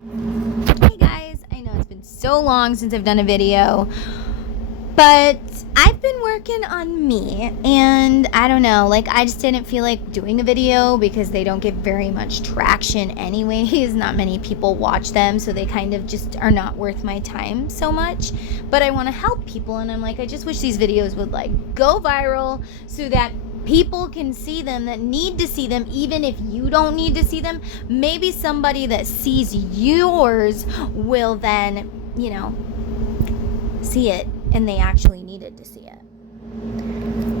Hey guys, I know it's been so long since I've done a video, but I've been working on me, and I don't know, I just didn't feel like doing a video because they don't get very much traction anyways. Not many people watch them, so they kind of just are not worth my time so much. But I want to help people, and I'm like, I just wish these videos would go viral so that people can see them that need to see them, even if you don't need to see them. Maybe somebody that sees yours will then, see it, and they actually needed to see it.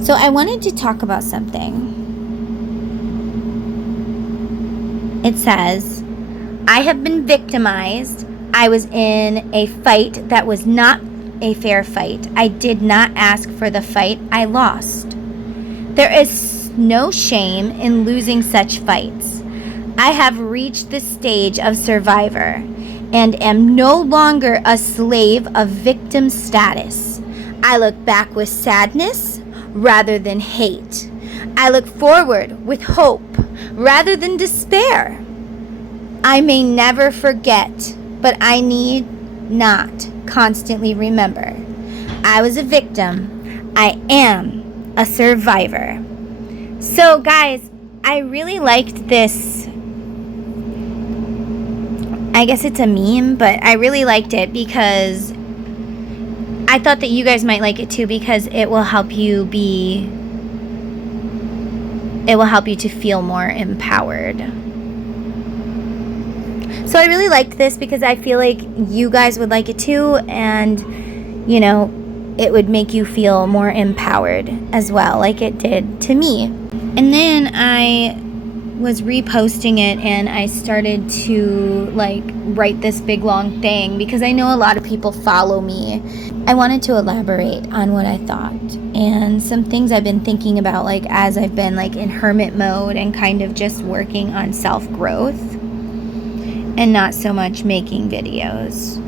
So I wanted to talk about something. It says, I have been victimized. I was in a fight that was not a fair fight. I did not ask for the fight. I lost. There is no shame in losing such fights. I have reached the stage of survivor and am no longer a slave of victim status. I look back with sadness rather than hate. I look forward with hope rather than despair. I may never forget, but I need not constantly remember. I was a victim. I am a survivor. So guys, I really liked this. I guess it's a meme, but I really liked it because I thought that you guys might like it too, because it will help you to feel more empowered. So I really liked this because I feel like you guys would like it too, and it would make you feel more empowered as well, like it did to me. And then I was reposting it, and I started to write this big long thing because I know a lot of people follow me. I wanted to elaborate on what I thought and some things I've been thinking about as I've been in hermit mode and kind of just working on self-growth and not so much making videos.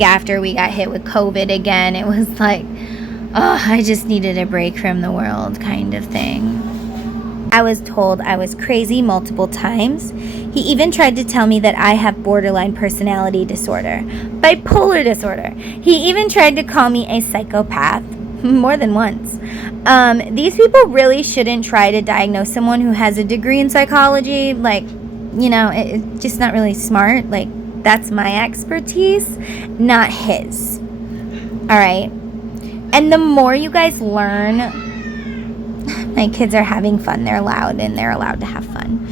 After we got hit with COVID again, it was I just needed a break from the world kind of thing. I was told I was crazy multiple times. He even tried to tell me that I have borderline personality disorder, bipolar disorder. He even tried to call me a psychopath more than once. These people really shouldn't try to diagnose someone who has a degree in psychology. It's just not really smart. That's my expertise, not his. All right. And the more you guys learn, my kids are having fun. They're loud and they're allowed to have fun.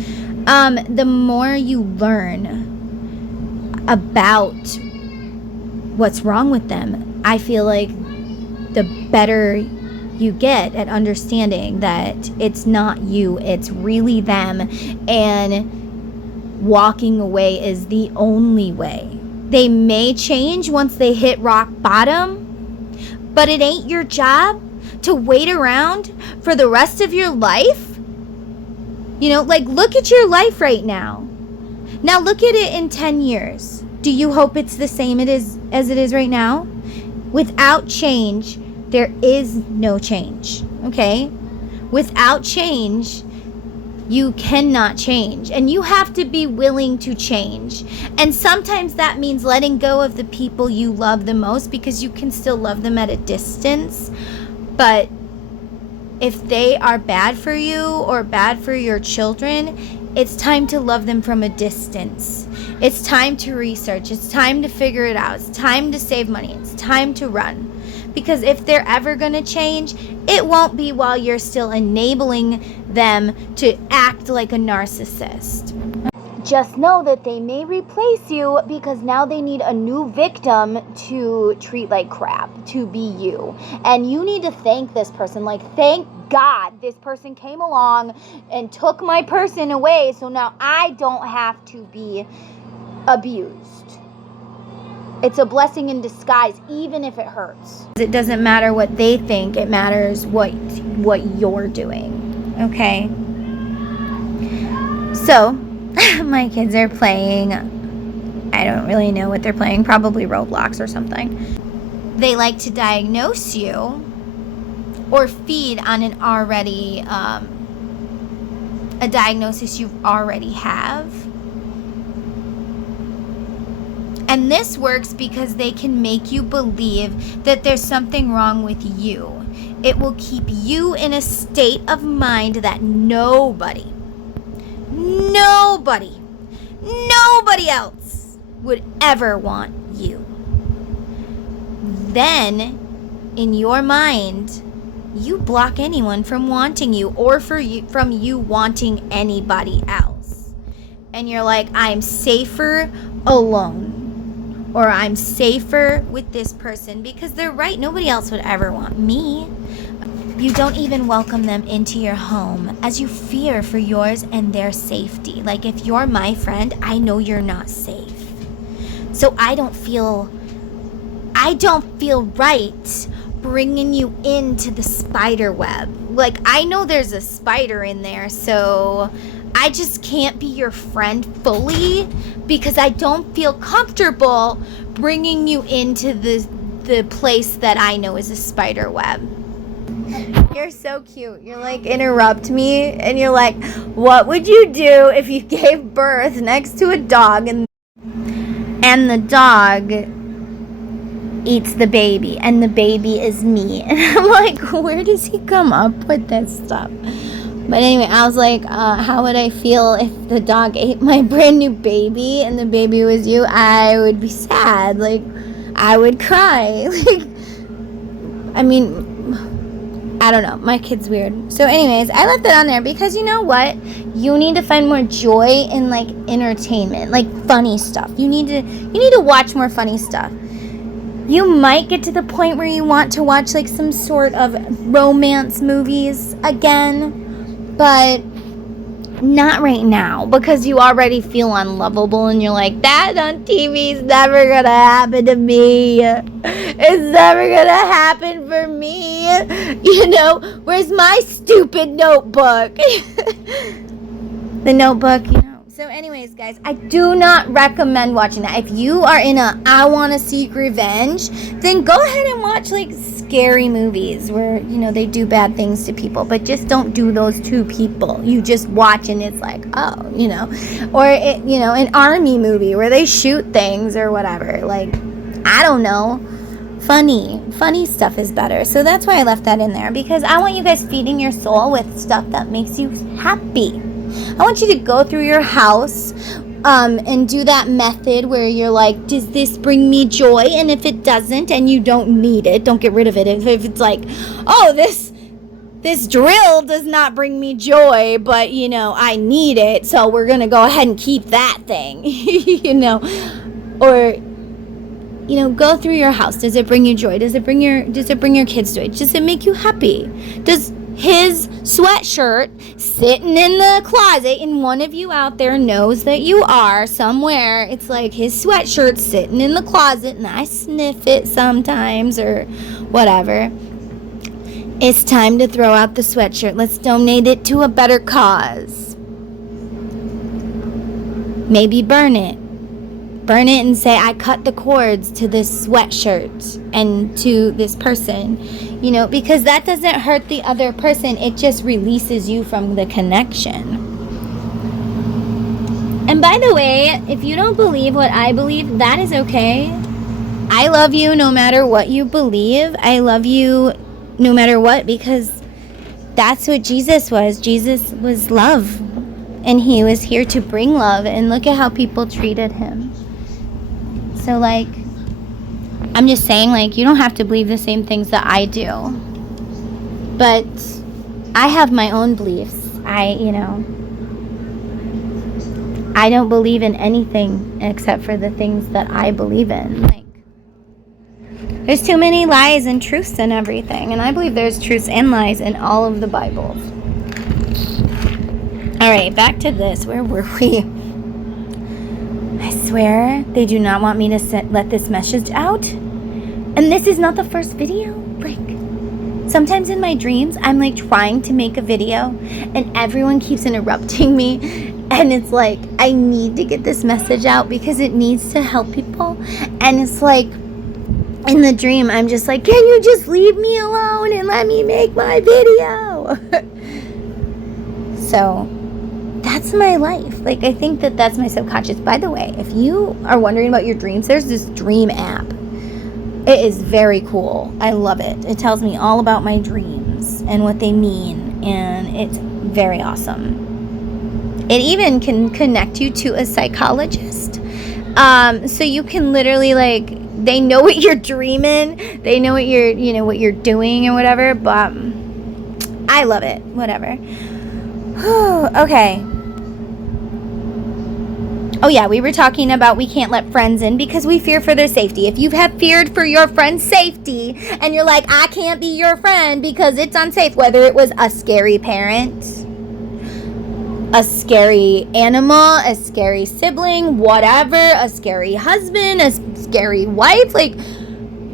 The more you learn about what's wrong with them, I feel like the better you get at understanding that it's not you, it's really them, and walking away is the only way. They may change once they hit rock bottom, but it ain't your job to wait around for the rest of your life. Look at your life right now. Now look at it in 10 years. Do you hope it's the same as it is right now? Without change, there is no change, okay? Without change, you cannot change, and you have to be willing to change. And sometimes that means letting go of the people you love the most, because you can still love them at a distance. But if they are bad for you or bad for your children, it's time to love them from a distance. It's time to research. It's time to figure it out. It's time to save money. It's time to run. Because if they're ever going to change, it won't be while you're still enabling them to act like a narcissist. Just know that they may replace you because now they need a new victim to treat like crap, to be you. And you need to thank this person. Thank God this person came along and took my person away, so now I don't have to be abused. It's a blessing in disguise, even if it hurts. It doesn't matter what they think. It matters what you're doing. Okay? So, my kids are playing. I don't really know what they're playing. Probably Roblox or something. They like to diagnose you or feed on an already a diagnosis you already have. And this works because they can make you believe that there's something wrong with you. It will keep you in a state of mind that nobody else would ever want you. Then, in your mind, you block anyone from wanting you or from you wanting anybody else. And you're like, I'm safer alone, or I'm safer with this person, because they're right. Nobody else would ever want me. You don't even welcome them into your home as you fear for yours and their safety. Like, if you're my friend, I know you're not safe. So I don't feel right bringing you into the spider web. Like, I know there's a spider in there, so I just can't be your friend fully because I don't feel comfortable bringing you into the place that I know is a spider web. You're so cute. You're like, interrupt me, and you're like, what would you do if you gave birth next to a dog and the dog eats the baby and the baby is me? And I'm like, where does he come up with this stuff? But anyway, I was like, how would I feel if the dog ate my brand new baby and the baby was you? I would be sad. Like, I would cry. Like, I mean, I don't know. My kid's weird. So anyways, I left it on there because you know what? You need to find more joy in, like, entertainment, like funny stuff. You need to watch more funny stuff. You might get to the point where you want to watch, like, some sort of romance movies again, but not right now, because you already feel unlovable and you're like, that on TV is never gonna happen to me. It's never gonna happen for me. You know, where's my stupid Notebook? The Notebook, you know. So anyways, guys, I do not recommend watching that. If you are in I want to seek revenge, then go ahead and watch, like, scary movies where, you know, they do bad things to people, but just don't do those to people. You just watch and it's like, oh, you know, or, you know, an army movie where they shoot things or whatever. Like, I don't know. Funny stuff is better. So that's why I left that in there, because I want you guys feeding your soul with stuff that makes you happy. I want you to go through your house and do that method where you're like, does this bring me joy? And if it doesn't and you don't need it, don't get rid of it. If it's like, oh, this drill does not bring me joy, but, you know, I need it, so we're going to go ahead and keep that thing, you know. Or, you know, go through your house. Does it bring you joy? Does it bring your kids joy? Does it make you happy? Does his sweatshirt sitting in the closet, and one of you out there knows that you are somewhere, it's like his sweatshirt sitting in the closet and I sniff it sometimes or whatever. It's time to throw out the sweatshirt. Let's donate it to a better cause. Maybe burn it and say, I cut the cords to this sweatshirt and to this person, you know, because that doesn't hurt the other person. It just releases you from the connection. And by the way, if you don't believe what I believe, that is okay. I love you no matter what you believe. I love you no matter what, because that's what Jesus was. Jesus was love, and he was here to bring love, and look at how people treated him. So, like, I'm just saying, like, you don't have to believe the same things that I do. But I have my own beliefs. I don't believe in anything except for the things that I believe in. Like, there's too many lies and truths in everything. And I believe there's truths and lies in all of the Bibles. All right, back to this. Where were we? I swear they do not want me to let this message out. And this is not the first video. Like, sometimes in my dreams, I'm like trying to make a video and everyone keeps interrupting me. And it's like, I need to get this message out because it needs to help people. And it's like, in the dream, I'm just like, can you just leave me alone and let me make my video? So that's my life. Like, I think that that's my subconscious. By the way, if you are wondering about your dreams, there's this dream app. It is very cool. I love it. It tells me all about my dreams and what they mean, and it's very awesome. It even can connect you to a psychologist. So you can literally, like, they know what you're dreaming, they know what you're, you know, what you're doing and whatever, but I love it. Whatever. Okay. Oh yeah, we were talking about we can't let friends in because we fear for their safety. If you have feared for your friend's safety and you're like, I can't be your friend because it's unsafe, whether it was a scary parent, a scary animal, a scary sibling, whatever, a scary husband, a scary wife, like,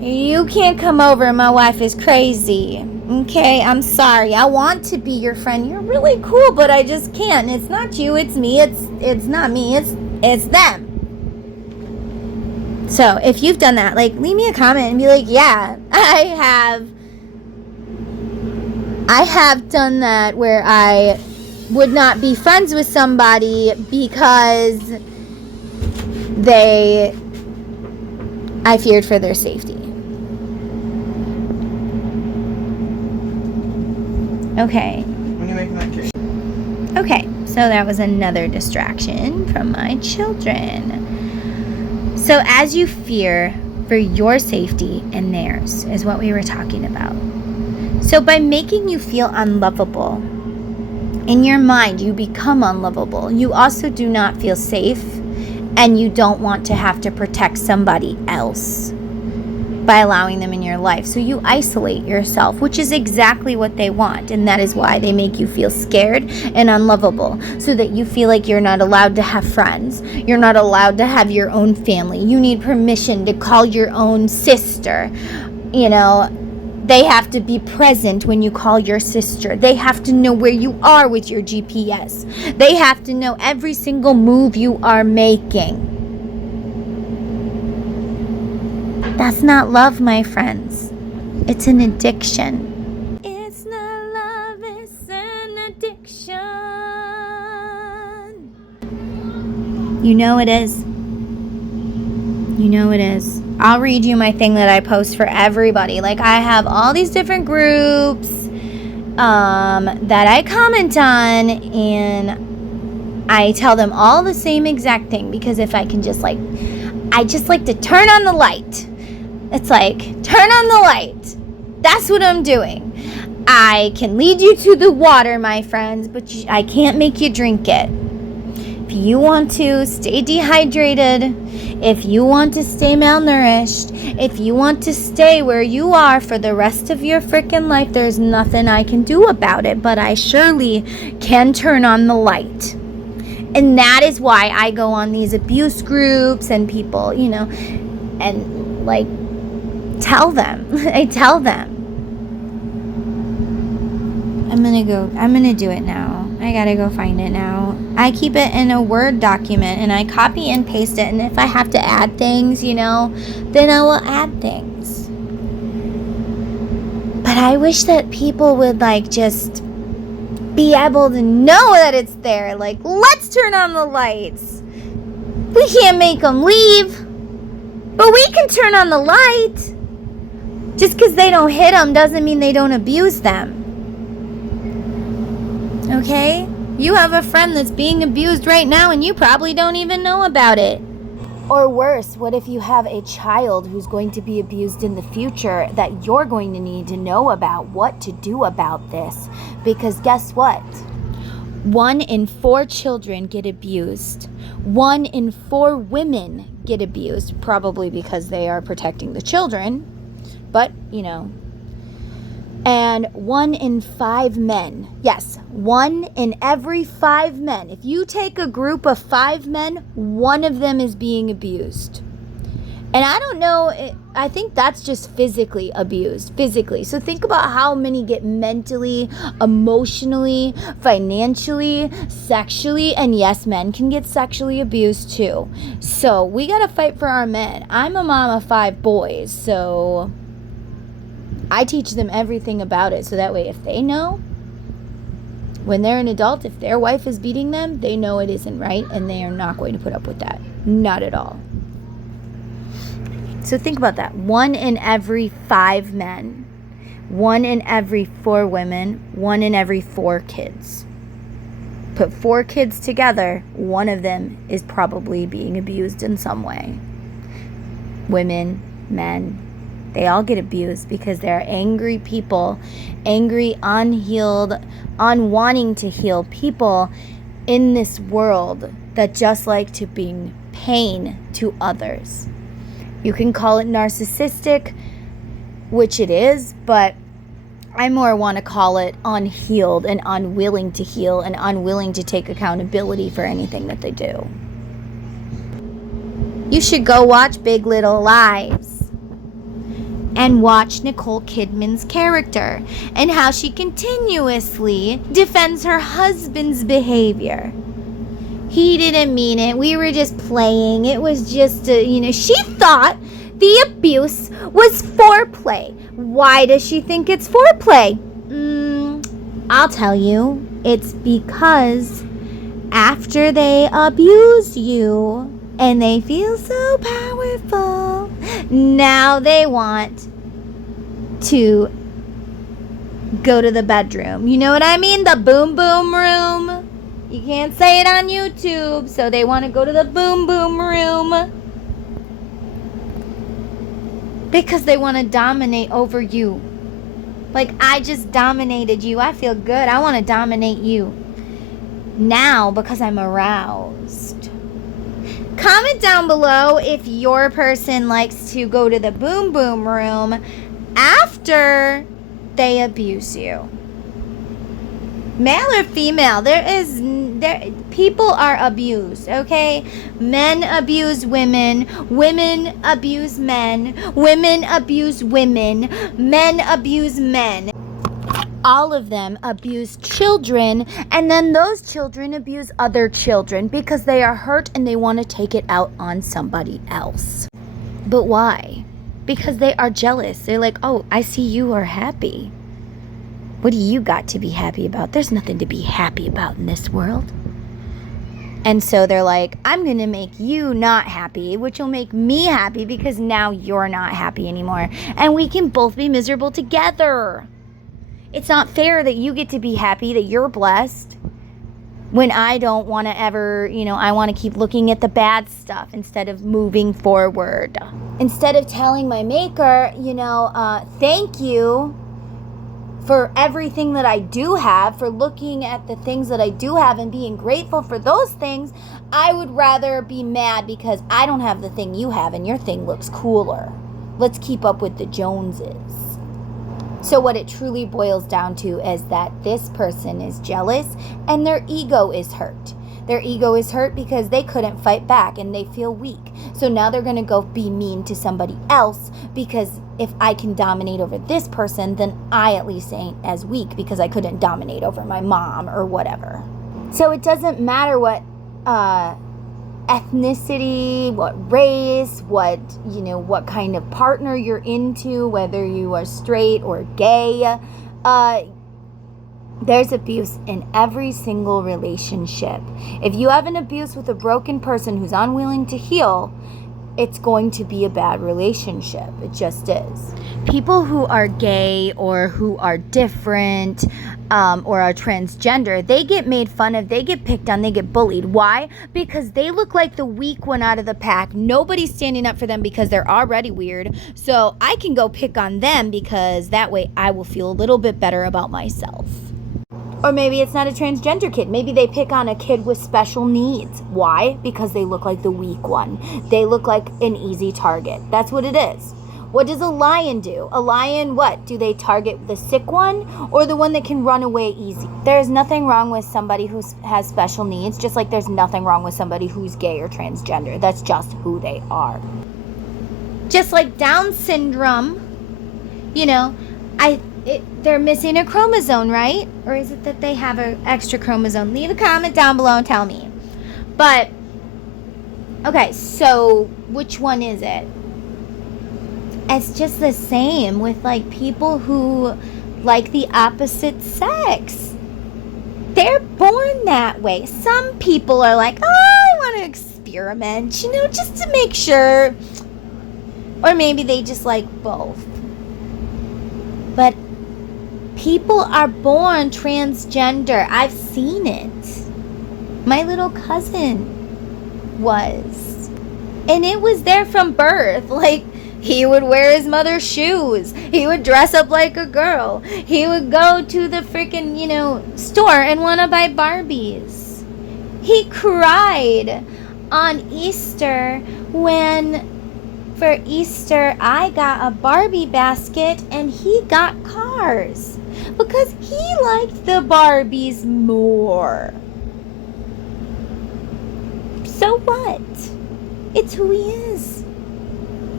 you can't come over, my wife is crazy. Okay, I'm sorry. I want to be your friend. You're really cool, but I just can't. It's not you, it's me. It's not me, it's them. So if you've done that, like, leave me a comment and be like, yeah, I have done that, where I would not be friends with somebody because I feared for their safety. Okay. When you making that cake? Okay, so that was another distraction from my children. So as you fear for your safety and theirs is what we were talking about. So by making you feel unlovable, in your mind you become unlovable. You also do not feel safe, and you don't want to have to protect somebody else by allowing them in your life. So you isolate yourself, which is exactly what they want. And that is why they make you feel scared and unlovable, so that you feel like you're not allowed to have friends. You're not allowed to have your own family. You need permission to call your own sister. You know, they have to be present when you call your sister. They have to know where you are with your GPS. They have to know every single move you are making. That's not love, my friends. It's an addiction. It's not love, it's an addiction. You know it is. You know it is. I'll read you my thing that I post for everybody. Like, I have all these different groups that I comment on, and I tell them all the same exact thing, because if I can just, like, I just like to turn on the light. It's like, turn on the light. That's what I'm doing. I can lead you to the water, my friends, but I can't make you drink it. If you want to stay dehydrated, if you want to stay malnourished, if you want to stay where you are for the rest of your freaking life, there's nothing I can do about it, but I surely can turn on the light. And that is why I go on these abuse groups and people, you know, and, like, tell them. I tell them. I'm gonna do it now. I gotta go find it now. I keep it in a Word document, and I copy and paste it, and if I have to add things, you know, then I will add things. But I wish that people would, like, just be able to know that it's there. Like, let's turn on the lights. We can't make them leave, but we can turn on the light. Just because they don't hit them doesn't mean they don't abuse them. Okay? You have a friend that's being abused right now, and you probably don't even know about it. Or worse, what if you have a child who's going to be abused in the future that you're going to need to know about what to do about this? Because guess what? 1 in 4 children get abused. 1 in 4 women get abused, probably because they are protecting the children. But, you know, and 1 in 5 men. Yes, 1 in every 5 men. If you take a group of 5 men, 1 of them is being abused. And I don't know, I think that's just physically abused, physically. So think about how many get mentally, emotionally, financially, sexually, and yes, men can get sexually abused too. So we gotta fight for our men. I'm a mom of 5 boys, so I teach them everything about it, so that way if they know, When they're an adult, if their wife is beating them, they know it isn't right, and they are not going to put up with that. Not at all. So think about that. 1 in every 5 men, 1 in every 4 women, 1 in every 4 kids. Put 4 kids together, one of them is probably being abused in some way. Women, men, they all get abused because they're angry people, angry, unhealed, unwanting to heal people in this world that just like to bring pain to others. You can call it narcissistic, which it is, but I more want to call it unhealed and unwilling to heal and unwilling to take accountability for anything that they do. You should go watch Big Little Lies and watch Nicole Kidman's character and how she continuously defends her husband's behavior. He didn't mean it. We were just playing. It was just she thought the abuse was foreplay. Why does she think it's foreplay? I'll tell you. It's because after they abuse you and they feel so powerful, now they want to go to the bedroom. You know what I mean? The boom boom room. You can't say it on YouTube, so they want to go to the boom boom room. Because they want to dominate over you. Like, I just dominated you. I feel good. I want to dominate you. Now, because I'm aroused. Comment down below if your person likes to go to the boom boom room after they abuse you. Male or female, people are abused, okay? Men abuse women, women abuse men, women abuse women, men abuse men. All of them abuse children, and then those children abuse other children because they are hurt and they want to take it out on somebody else. But why? Because they are jealous. They're like, oh, I see you are happy. What do you got to be happy about? There's nothing to be happy about in this world. And so they're like, I'm going to make you not happy, which will make me happy because now you're not happy anymore. And we can both be miserable together. It's not fair that you get to be happy, that you're blessed, when I don't want to ever, I want to keep looking at the bad stuff instead of moving forward. Instead of telling my maker, thank you for everything that I do have, for looking at the things that I do have and being grateful for those things, I would rather be mad because I don't have the thing you have and your thing looks cooler. Let's keep up with the Joneses. So what it truly boils down to is that this person is jealous and their ego is hurt. Their ego is hurt because they couldn't fight back and they feel weak. So now they're going to go be mean to somebody else because if I can dominate over this person, then I at least ain't as weak because I couldn't dominate over my mom or whatever. So it doesn't matter what ethnicity, what race, what kind of partner you're into, whether you are straight or gay. There's abuse in every single relationship. If you have an abuse with a broken person who's unwilling to heal, it's going to be a bad relationship. It just is. People who are gay or who are different or are transgender, they get made fun of, they get picked on, they get bullied. Why? Because they look like the weak one out of the pack. Nobody's standing up for them because they're already weird. So I can go pick on them because that way I will feel a little bit better about myself. Or maybe it's not a transgender kid. Maybe they pick on a kid with special needs. Why? Because they look like the weak one. They look like an easy target. That's what it is. What does a lion do? A lion, what? Do they target the sick one or the one that can run away easy? There's nothing wrong with somebody who has special needs, just like there's nothing wrong with somebody who's gay or transgender. That's just who they are. Just like Down syndrome, they're missing a chromosome, right? Or is it that they have an extra chromosome? Leave a comment down below and tell me. But, okay, so which one is it? It's just the same with, people who like the opposite sex. they're born that way. Some people are like, oh, I want to experiment, you know, just to make sure. Or maybe they just like both. But people are born transgender. I've seen it. My little cousin was. And it was there from birth. Like, he would wear his mother's shoes. He would dress up like a girl. He would go to the freaking, you know, store and want to buy Barbies. He cried on Easter when, for Easter, I got a Barbie basket and he got cars. Because he liked the Barbies more. So what? It's who he is.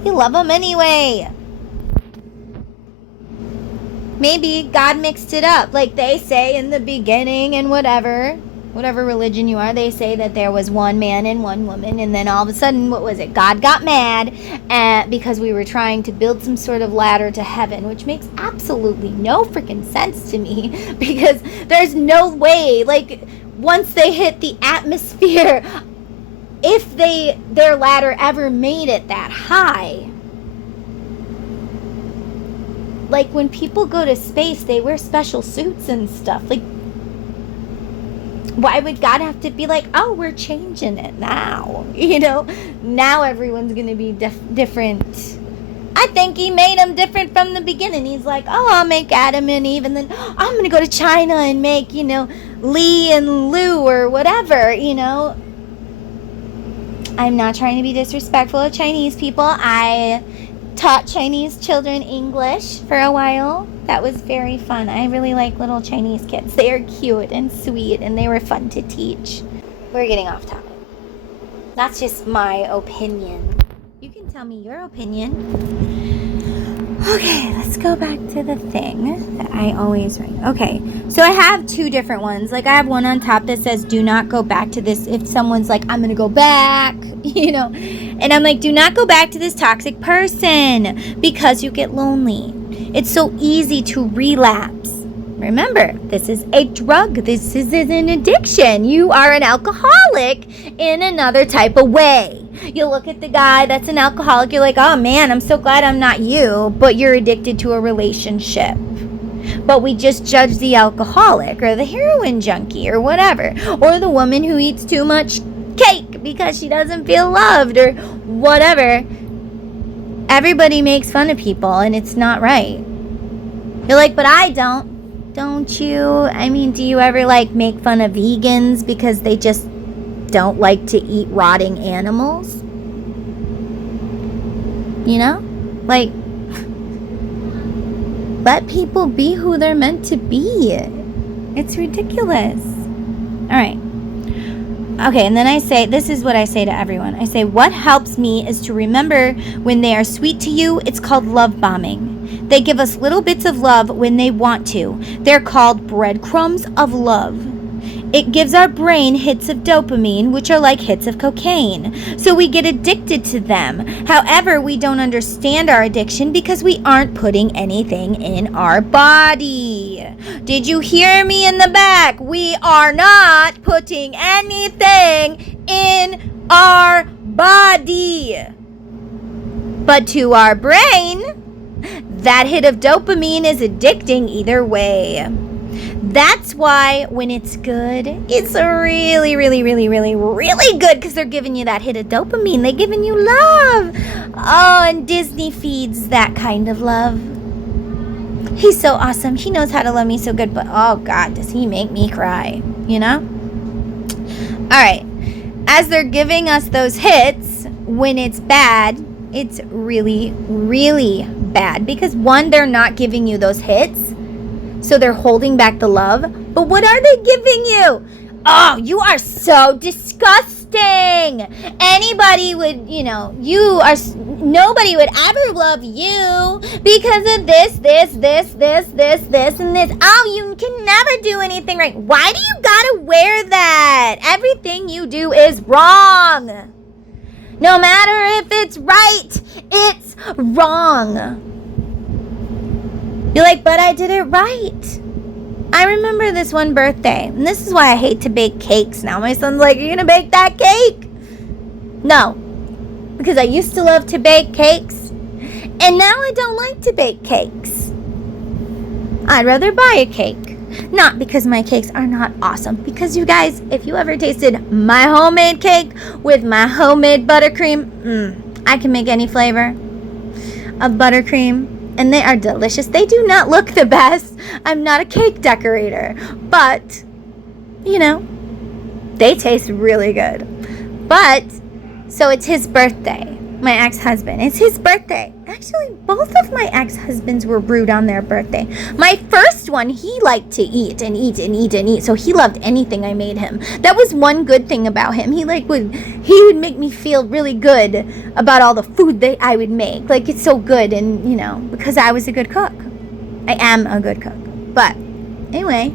You love him anyway. Maybe God mixed it up. Like they say in the beginning and whatever religion you are, they say that there was one man and one woman, and then all of a sudden, what was it? God got mad because we were trying to build some sort of ladder to heaven, which makes absolutely no freaking sense to me, because there's no way, like, once they hit the atmosphere, if their ladder ever made it that high. Like, when people go to space, they wear special suits and stuff. Like, why would God have to be like, oh, we're changing it now? You know, now everyone's going to be different. I think he made them different from the beginning. He's like, oh, I'll make Adam and Eve, and then I'm going to go to China and make, you know, Lee and Lou or whatever, you know. I'm not trying to be disrespectful of Chinese people. I taught Chinese children English for a while. That was very fun. I really like little Chinese kids. They are cute and sweet, and they were fun to teach. We're getting off topic. That's just my opinion. You can tell me your opinion. Okay, let's go back to the thing that I always write. Okay, so I have two different ones. Like, I have one on top that says, do not go back to this. If someone's like, I'm going to go back, you know. And I'm like, do not go back to this toxic person because you get lonely. It's so easy to relapse. Remember, this is a drug. This is an addiction. You are an alcoholic in another type of way. You look at the guy that's an alcoholic, you're like, oh man, I'm so glad I'm not you, but you're addicted to a relationship. But we just judge the alcoholic or the heroin junkie or whatever, or the woman who eats too much cake because she doesn't feel loved or whatever. Everybody makes fun of people and it's not right. You're like, but I don't you? I mean, do you ever like make fun of vegans because they just don't like to eat rotting animals? You know? Like, let people be who they're meant to be. It's ridiculous. All right. Okay, and then I say, this is what I say to everyone. I say, what helps me is to remember when they are sweet to you, it's called love bombing. They give us little bits of love when they want to. They're called breadcrumbs of love. It gives our brain hits of dopamine, which are like hits of cocaine. So we get addicted to them. However, we don't understand our addiction because we aren't putting anything in our body. Did you hear me in the back? We are not putting anything in our body. But to our brain, that hit of dopamine is addicting either way. That's why when it's good, it's really, really, really, really, really good because they're giving you that hit of dopamine. They're giving you love. Oh, and Disney feeds that kind of love. He's so awesome. He knows how to love me so good, but oh God, does he make me cry, you know? All right. As they're giving us those hits, when it's bad, it's really, really bad because one, they're not giving you those hits. So they're holding back the love. But what are they giving you? Oh, you are so disgusting. Anybody would, you know, nobody would ever love you because of this, and this. Oh, you can never do anything right. Why do you gotta wear that? Everything you do is wrong. No matter if it's right, it's wrong. You're like, but I did it right. I remember this one birthday, and this is why I hate to bake cakes now. My son's like, are you gonna bake that cake? No, because I used to love to bake cakes, and now I don't like to bake cakes. I'd rather buy a cake. Not because my cakes are not awesome, because you guys, if you ever tasted my homemade cake with my homemade buttercream, I can make any flavor of buttercream, and they are delicious. They do not look the best. I'm not a cake decorator, but, you know, they taste really good. But, so it's his birthday. My ex-husband. It's his birthday. Actually, both of my ex-husbands were rude on their birthday. My first one, he liked to eat and eat and eat and eat, so he loved anything I made him. That was one good thing about him. He would make me feel really good about all the food that I would make. Like, it's so good, and, you know, because I was a good cook. I am a good cook. But, anyway,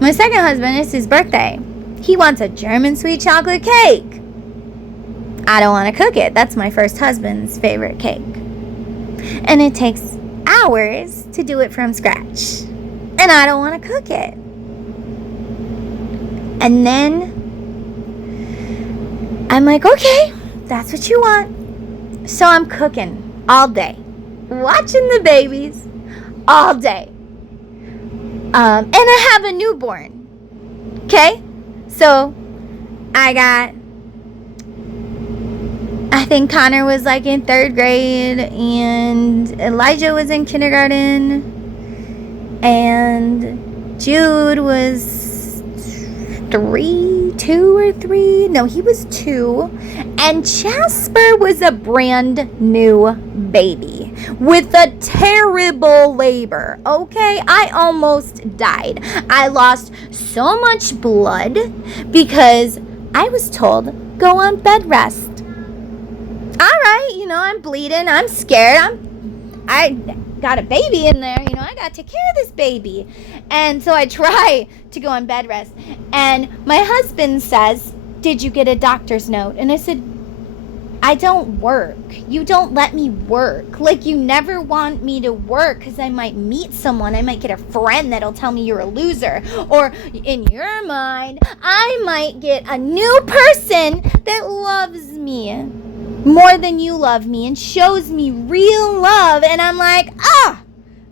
my second husband, it's his birthday. He wants a German sweet chocolate cake. I don't want to cook it. That's my first husband's favorite cake. And it takes hours to do it from scratch. And I don't want to cook it. And then I'm like, okay, that's what you want. So I'm cooking all day, watching the babies all day. And I have a newborn. Okay? So I think Connor was like in 3rd grade, and Elijah was in kindergarten, and Jude was 2 or 3. No, he was 2. And Jasper was a brand new baby with a terrible labor. Okay, I almost died. I lost so much blood because I was told, go on bed rest. Alright, you know, I'm bleeding, I'm scared, I got a baby in there, you know, I got to take care of this baby. And so I try to go on bed rest. And my husband says, did you get a doctor's note? And I said, I don't work. You don't let me work. Like, you never want me to work because I might meet someone. I might get a friend that'll tell me you're a loser. Or in your mind, I might get a new person that loves me more than you love me and shows me real love. And I'm like,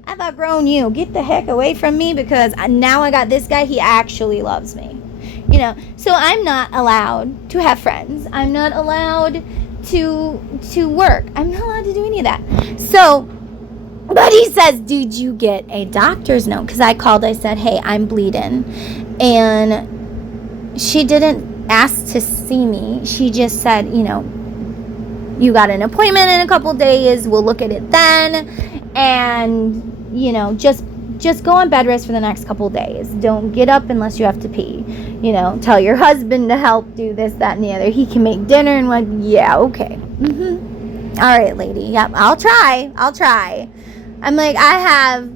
I've outgrown you. Get the heck away from me, because now I got this guy. He actually loves me. You know, so I'm not allowed to have friends. I'm not allowed to work. I'm not allowed to do any of that. So, but he says, did you get a doctor's note? Because I called, I said, hey, I'm bleeding. And she didn't ask to see me. She just said, you know, you got an appointment in a couple days. We'll look at it then. And, you know, just go on bed rest for the next couple days. Don't get up unless you have to pee. You know, tell your husband to help do this, that, and the other. He can make dinner. And like, yeah, okay. All right, lady. Yep, I'll try. I'm like, I have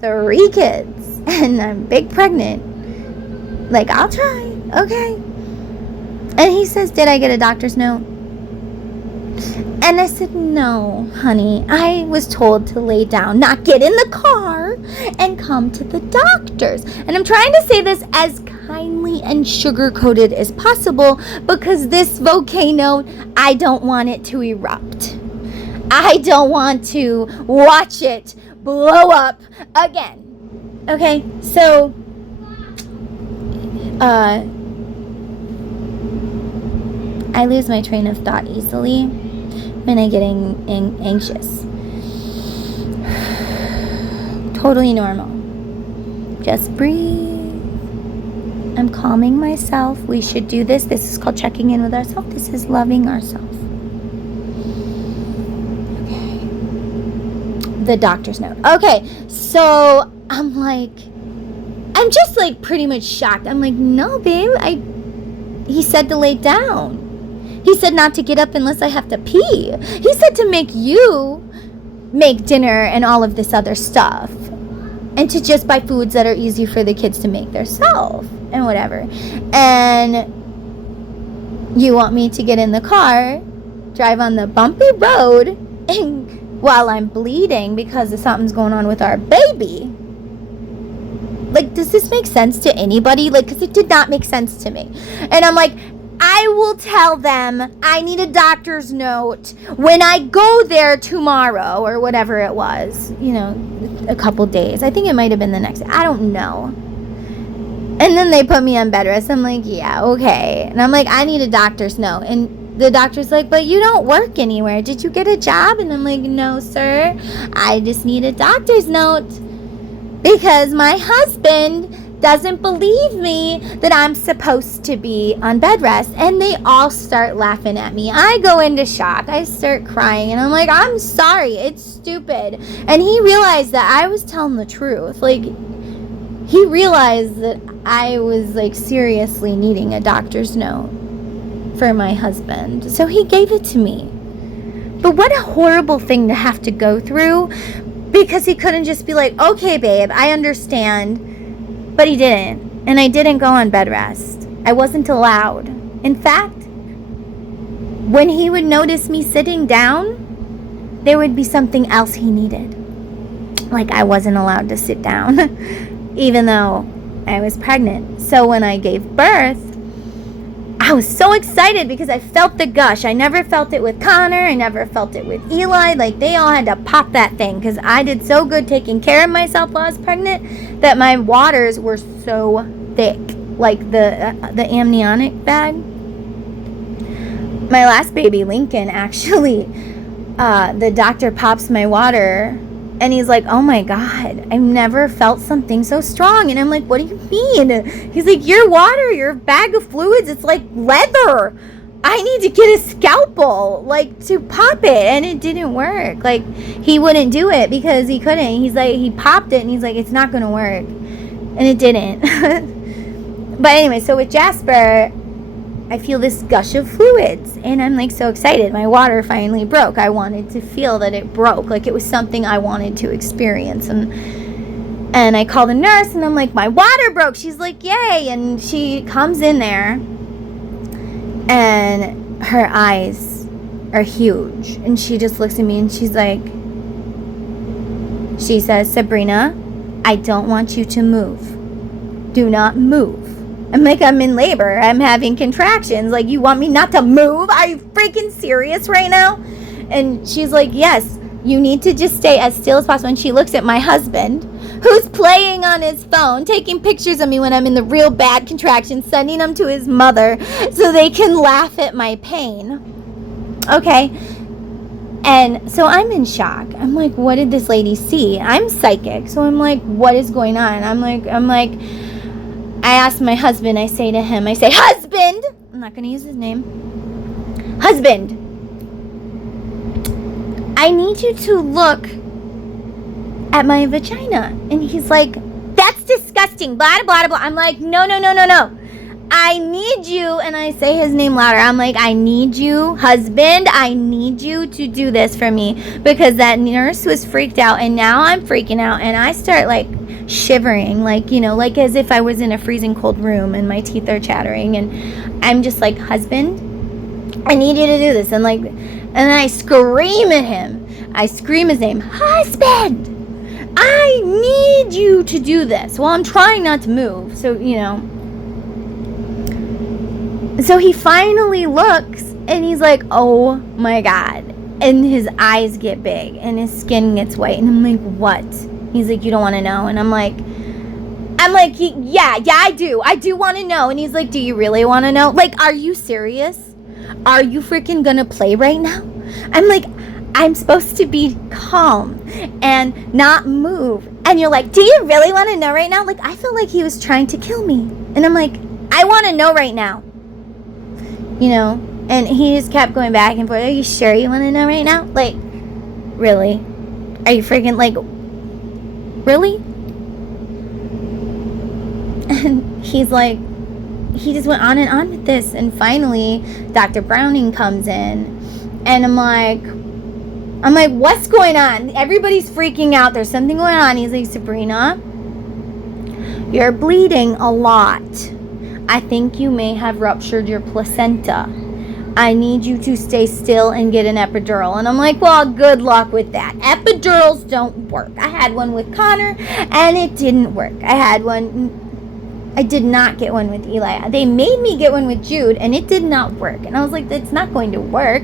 3 kids and I'm big pregnant. Like, I'll try. Okay. And he says, did I get a doctor's note? And I said, no, honey, I was told to lay down, not get in the car, and come to the doctors. And I'm trying to say this as kindly and sugar-coated as possible, because this volcano, I don't want it to erupt. I don't want to watch it blow up again. Okay, so, I lose my train of thought easily when I get anxious. Totally normal. Just breathe. I'm calming myself. We should do this. This is called checking in with ourselves. This is loving ourselves. Okay. The doctor's note. Okay, so I'm just like pretty much shocked. I'm like, no, babe. He said to lay down. He said not to get up unless I have to pee. He said to make dinner and all of this other stuff. And to just buy foods that are easy for the kids to make themselves and whatever. And you want me to get in the car, drive on the bumpy road, and while I'm bleeding because of something's going on with our baby. Like, does this make sense to anybody? Like, because it did not make sense to me. And I'm like, I will tell them I need a doctor's note when I go there tomorrow, or whatever it was, you know, a couple days. I think it might have been the next day. I don't know. And then they put me on bed rest. I'm like, yeah, okay. And I'm like, I need a doctor's note. And the doctor's like, but you don't work anywhere. Did you get a job? And I'm like, no, sir. I just need a doctor's note because my husband doesn't believe me that I'm supposed to be on bed rest. And they all start laughing at me. I go into shock. I start crying. And I'm like, I'm sorry. It's stupid. And he realized that I was telling the truth. Like, he realized that I was, like, seriously needing a doctor's note for my husband. So he gave it to me. But what a horrible thing to have to go through, because he couldn't just be like, okay, babe, I understand. But he didn't. And I didn't go on bed rest. I wasn't allowed. In fact, when he would notice me sitting down, there would be something else he needed. Like, I wasn't allowed to sit down, even though I was pregnant. So when I gave birth, I was so excited because I felt the gush. I never felt it with Connor. I never felt it with Eli. Like, they all had to pop that thing because I did so good taking care of myself while I was pregnant that my waters were so thick, like the amniotic bag. My last baby, Lincoln, actually, the doctor pops my water. And he's like, oh my God, I've never felt something so strong. And I'm like, what do you mean? He's like, your water, your bag of fluids, it's like leather. I need to get a scalpel, like, to pop it. And it didn't work. Like, he wouldn't do it because he couldn't. He's like, he popped it and he's like, it's not going to work. And it didn't. But anyway, so with Jasper, I feel this gush of fluids and I'm like so excited. My water finally broke. I wanted to feel that it broke. Like, it was something I wanted to experience. And I call the nurse and I'm like, my water broke. She's like, yay. And she comes in there and her eyes are huge. And she just looks at me and she's like, she says, Sabrina, I don't want you to move. Do not move. I'm like, I'm in labor. I'm having contractions. Like, you want me not to move? Are you freaking serious right now? And she's like, yes, you need to just stay as still as possible. And she looks at my husband, who's playing on his phone, taking pictures of me when I'm in the real bad contractions, sending them to his mother so they can laugh at my pain. Okay. And so I'm in shock. I'm like, what did this lady see? I'm psychic. So I'm like, what is going on? I'm like, I asked my husband, I say, husband, I'm not going to use his name. Husband, I need you to look at my vagina. And he's like, that's disgusting, blah, blah, blah. I'm like, no. I need you, and I say his name louder. I'm like, I need you, husband, I need you to do this for me, because that nurse was freaked out, and now I'm freaking out, and I start, like, shivering, like, you know, like as if I was in a freezing cold room, and my teeth are chattering, and I'm just like, husband, I need you to do this, and like, and then I scream at him. I scream his name, husband, I need you to do this. Well, I'm trying not to move, so, you know. So he finally looks and he's like, oh my God. And his eyes get big and his skin gets white. And I'm like, what? He's like, you don't want to know? And I'm like, yeah, I do. I do want to know. And he's like, do you really want to know? Like, are you serious? Are you freaking gonna play right now? I'm like, I'm supposed to be calm and not move. And you're like, do you really want to know right now? Like, I felt like he was trying to kill me. And I'm like, I want to know right now. You know, and he just kept going back and forth. Are you sure you want to know right now? Like, really? Are you freaking, like, really? And he's like, he just went on and on with this. And finally, Dr. Browning comes in. And I'm like, what's going on? Everybody's freaking out. There's something going on. He's like, Sabrina, you're bleeding a lot. I think you may have ruptured your placenta. I need you to stay still and get an epidural. And I'm like, well, good luck with that. Epidurals don't work. I had one with Connor and it didn't work. I did not get one with Eli. They made me get one with Jude and it did not work. And I was like, it's not going to work.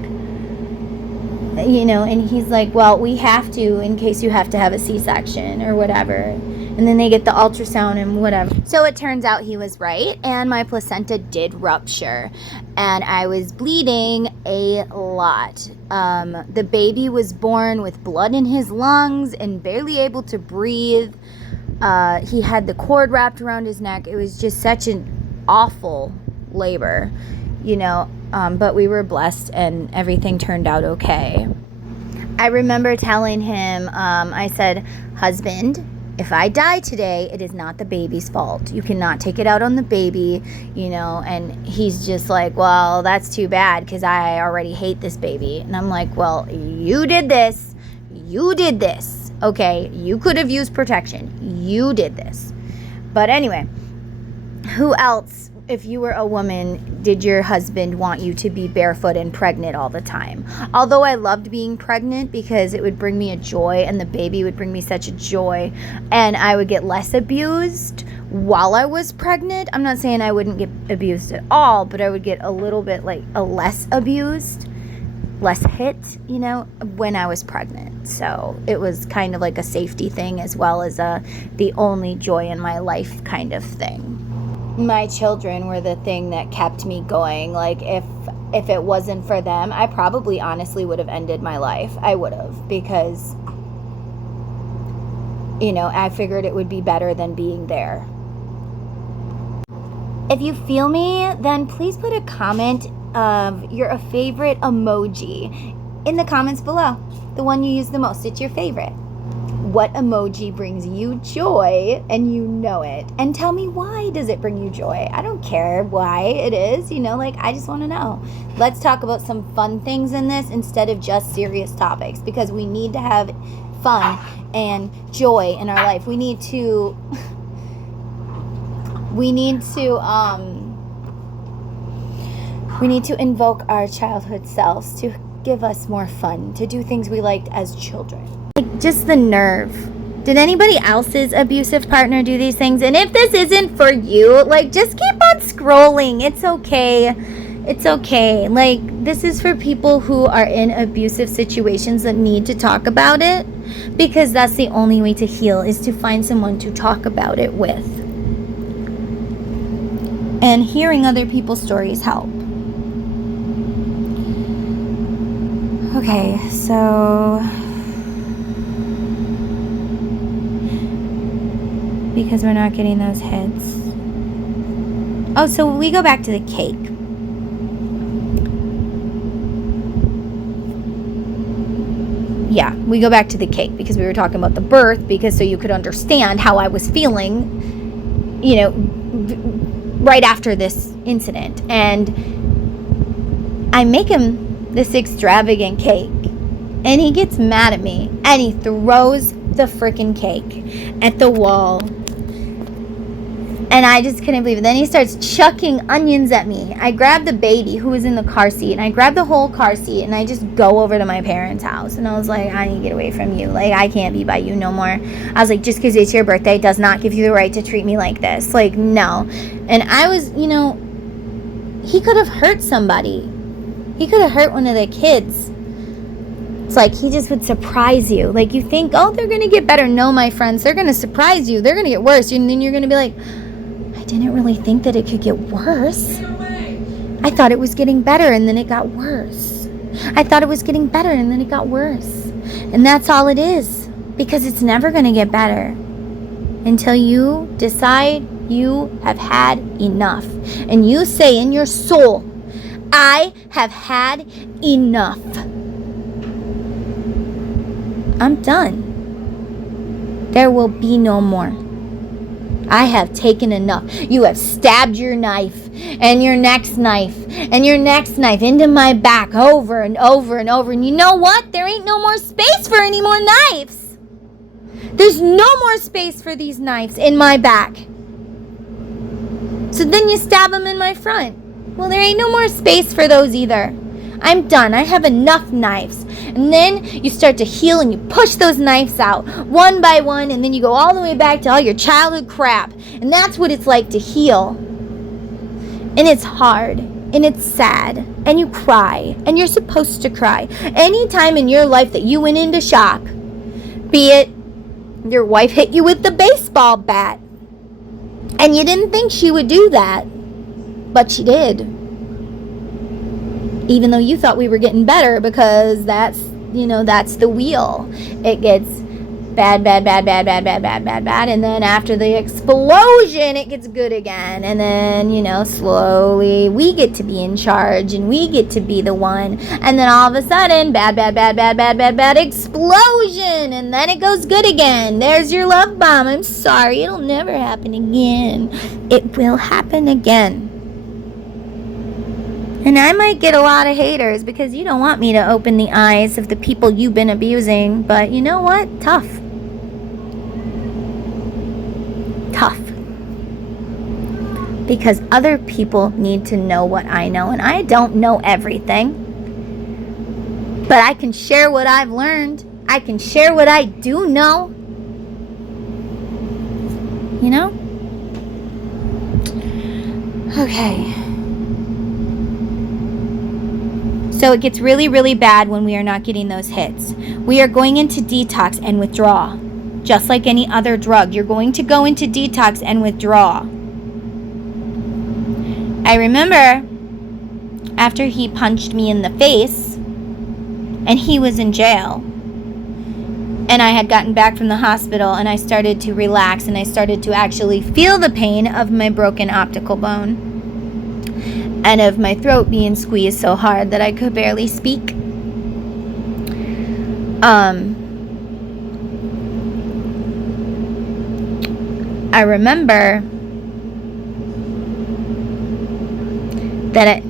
You know, and he's like, well, we have to in case you have to have a C-section or whatever. And then they get the ultrasound and whatever. So it turns out he was right, and my placenta did rupture, and I was bleeding a lot. The baby was born with blood in his lungs and barely able to breathe. He had the cord wrapped around his neck. It was just such an awful labor, you know. But we were blessed and everything turned out okay. I remember telling him, I said, husband, if I die today, it is not the baby's fault. You cannot take it out on the baby, you know. And he's just like, well, that's too bad because I already hate this baby. And I'm like, well, you did this. You did this. Okay, you could have used protection. You did this. But anyway, who else, if you were a woman, did your husband want you to be barefoot and pregnant all the time? Although I loved being pregnant because it would bring me a joy and the baby would bring me such a joy and I would get less abused while I was pregnant. I'm not saying I wouldn't get abused at all, but I would get a little bit like a less abused, less hit, you know, when I was pregnant. So it was kind of like a safety thing as well as the only joy in my life kind of thing. My children were the thing that kept me going. Like if it wasn't for them, I probably honestly would have ended my life. I would have, because you know, I figured it would be better than being there. If you feel me, then please put a comment of your favorite emoji in the comments below. The one you use the most, it's your favorite. What emoji brings you joy and you know it? And tell me, why does it bring you joy? I don't care why it is, you know, like I just want to know. Let's talk about some fun things in this instead of just serious topics, because we need to have fun and joy in our life. We need to invoke our childhood selves to give us more fun, to do things we liked as children. Like, just the nerve. Did anybody else's abusive partner do these things? And if this isn't for you, like, just keep on scrolling. It's okay. It's okay. Like, this is for people who are in abusive situations that need to talk about it, because that's the only way to heal, is to find someone to talk about it with. And hearing other people's stories help. Okay, so because we're not getting those hits. Oh, so we go back to the cake. Yeah, we go back to the cake because we were talking about the birth, because so you could understand how I was feeling, you know, right after this incident. And I make him this extravagant cake, and he gets mad at me and he throws the freaking cake at the wall. And I just couldn't believe it. Then he starts chucking onions at me. I grabbed the baby who was in the car seat, and I grabbed the whole car seat, and I just go over to my parents' house. And I was like, I need to get away from you. Like, I can't be by you no more. I was like, just because it's your birthday does not give you the right to treat me like this. Like, no. And I was, you know, he could have hurt somebody. He could have hurt one of the kids. It's like he just would surprise you. Like, you think, oh, they're going to get better. No, my friends, they're going to surprise you. They're going to get worse. And then you're going to be like, I didn't really think that it could get worse. I thought it was getting better, and then it got worse. I thought it was getting better, and then it got worse. And that's all it is, because it's never going to get better until you decide you have had enough. And you say in your soul, I have had enough. I'm done. There will be no more. I have taken enough. You have stabbed your knife and your next knife and your next knife into my back over and over and over. And you know what? There ain't no more space for any more knives. There's no more space for these knives in my back. So then you stab them in my front. Well, there ain't no more space for those either. I'm done. I have enough knives. And then you start to heal and you push those knives out one by one, and then you go all the way back to all your childhood crap. And that's what it's like to heal. And it's hard. And it's sad. And you cry. And you're supposed to cry. Any time in your life that you went into shock, be it your wife hit you with the baseball bat, and you didn't think she would do that, but she did. Even though you thought we were getting better, because that's the wheel. It gets bad, and then after the explosion, it gets good again. And then, slowly we get to be in charge, and we get to be the one. And then all of a sudden, bad explosion, and then it goes good again. There's your love bomb. I'm sorry, it'll never happen again. It will happen again. And I might get a lot of haters because you don't want me to open the eyes of the people you've been abusing. But you know what? Tough. Because other people need to know what I know. And I don't know everything. But I can share what I've learned. I can share what I do know. Okay. So it gets really, really bad when we are not getting those hits. We are going into detox and withdraw. Just like any other drug, you're going to go into detox and withdraw. I remember after he punched me in the face and he was in jail, and I had gotten back from the hospital, and I started to relax, and I started to actually feel the pain of my broken optical bone. And of my throat being squeezed so hard that I could barely speak. I remember that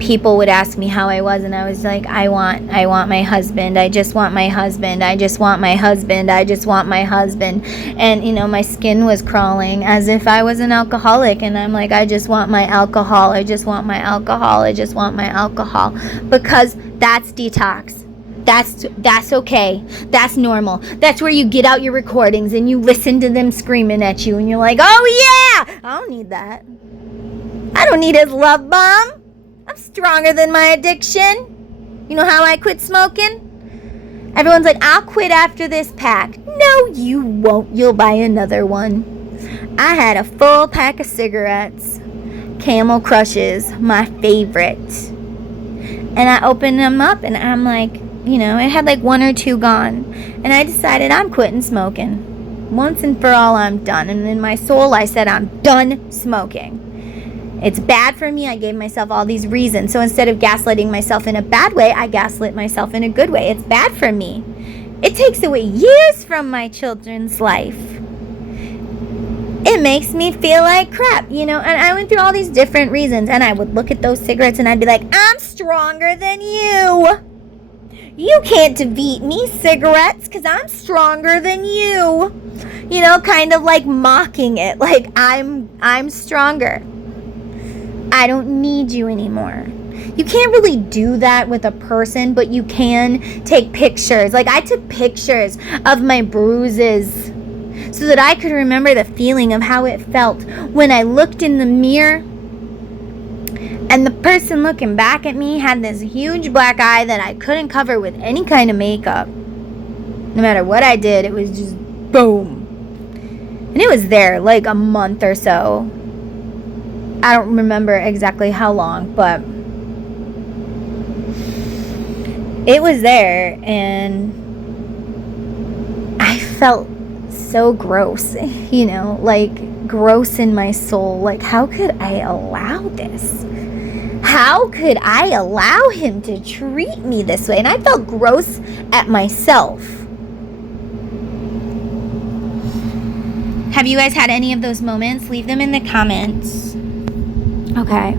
people would ask me how I was, and I was like, I want my husband. I just want my husband. I just want my husband. I just want my husband. And my skin was crawling as if I was an alcoholic, and I'm like, I just want my alcohol. I just want my alcohol. I just want my alcohol. Because that's detox. That's okay. That's normal. That's where you get out your recordings and you listen to them screaming at you, and you're like, oh yeah, I don't need that. I don't need his love bomb. I'm stronger than my addiction. You know how I quit smoking? Everyone's like, I'll quit after this pack. No, you won't. You'll buy another one. I had a full pack of cigarettes. Camel Crushes, my favorite. And I opened them up, and I'm like, it had like one or two gone. And I decided I'm quitting smoking. Once and for all, I'm done. And in my soul, I said, I'm done smoking. It's bad for me. I gave myself all these reasons. So instead of gaslighting myself in a bad way, I gaslit myself in a good way. It's bad for me. It takes away years from my children's life. It makes me feel like crap, and I went through all these different reasons, and I would look at those cigarettes and I'd be like, I'm stronger than you. You can't defeat me, cigarettes, because I'm stronger than you. Kind of like mocking it, like I'm stronger. I don't need you anymore. You can't really do that with a person, but you can take pictures. Like, I took pictures of my bruises so that I could remember the feeling of how it felt when I looked in the mirror and the person looking back at me had this huge black eye that I couldn't cover with any kind of makeup. No matter what I did, it was just boom. And it was there like a month or so. I don't remember exactly how long, but it was there, and I felt so gross, like gross in my soul. Like, how could I allow this? How could I allow him to treat me this way? And I felt gross at myself. Have you guys had any of those moments? Leave them in the comments. Okay.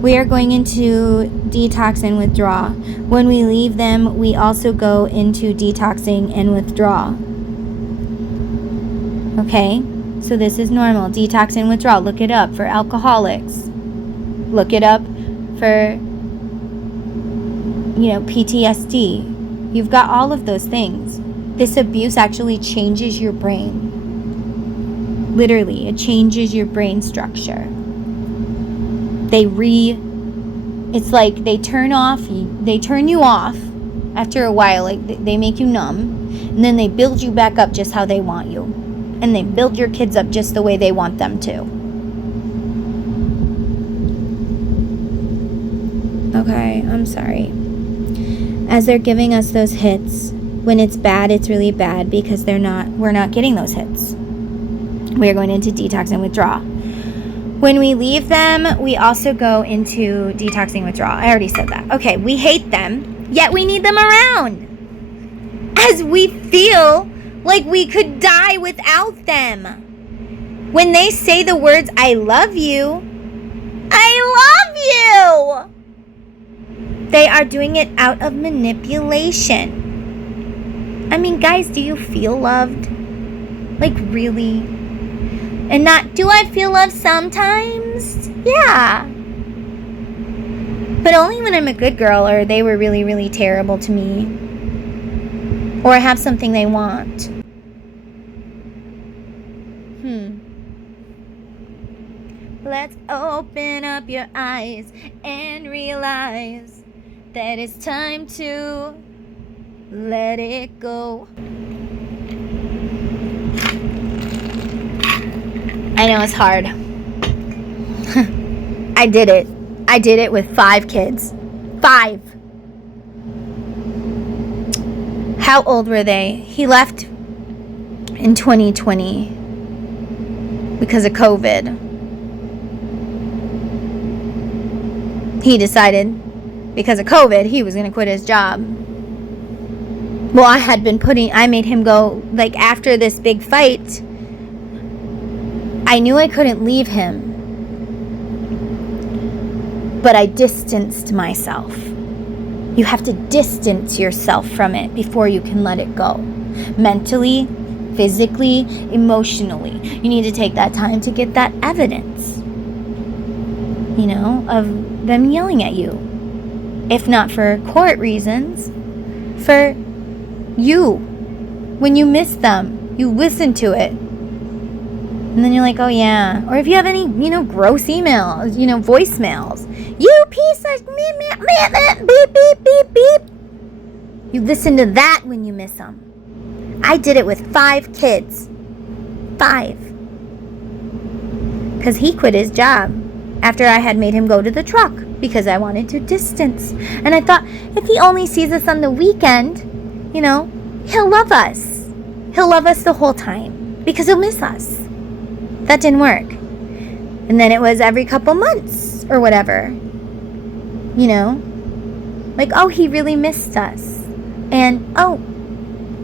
We are going into detox and withdraw. When we leave them, we also go into detoxing and withdraw. Okay? So this is normal. Detox and withdrawal. Look it up for alcoholics. Look it up for, PTSD. You've got all of those things. This abuse actually changes your brain. Literally, it changes your brain structure. It's like they turn you off after a while. Like they make you numb, and then they build you back up just how they want you. And they build your kids up just the way they want them to. Okay, I'm sorry. As they're giving us those hits, when it's bad, it's really bad because we're not getting those hits. We're going into detox and withdrawal. When we leave them, we also go into detox and withdrawal. I already said that. Okay, we hate them, yet we need them around. As we feel like we could die without them. When they say the words, I love you, they are doing it out of manipulation. I mean, guys, do you feel loved? Like, really? And not, do I feel loved sometimes? Yeah. But only when I'm a good girl or they were really, really terrible to me. Or have something they want. Let's open up your eyes and realize that it's time to let it go. I know it's hard. I did it. I did it with 5 kids. 5. How old were they? He left in 2020 because of COVID. He decided because of COVID he was going to quit his job. Well, I made him go, like, after this big fight. I knew I couldn't leave him, but I distanced myself. You have to distance yourself from it before you can let it go. Mentally, physically, emotionally. You need to take that time to get that evidence, of them yelling at you. If not for court reasons, for you. When you miss them, you listen to it. And then you're like, oh yeah. Or if you have any, gross emails, voicemails. You piece of beep, beep, beep, beep. You listen to that when you miss them. I did it with 5 kids. 5. Because he quit his job after I had made him go to the truck because I wanted to distance. And I thought, if he only sees us on the weekend, he'll love us. He'll love us the whole time because he'll miss us. That didn't work. And then it was every couple months or whatever. Like, oh, he really missed us. And, oh,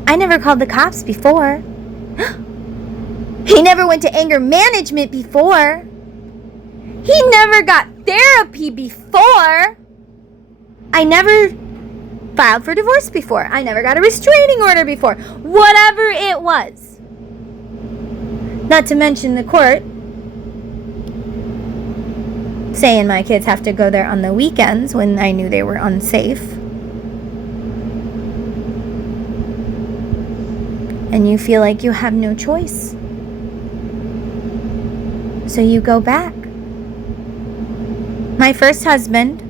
I never called the cops before. He never went to anger management before. He never got therapy before. I never filed for divorce before. I never got a restraining order before. Whatever it was. Not to mention the court saying my kids have to go there on the weekends when I knew they were unsafe. And you feel like you have no choice. So you go back. My first husband,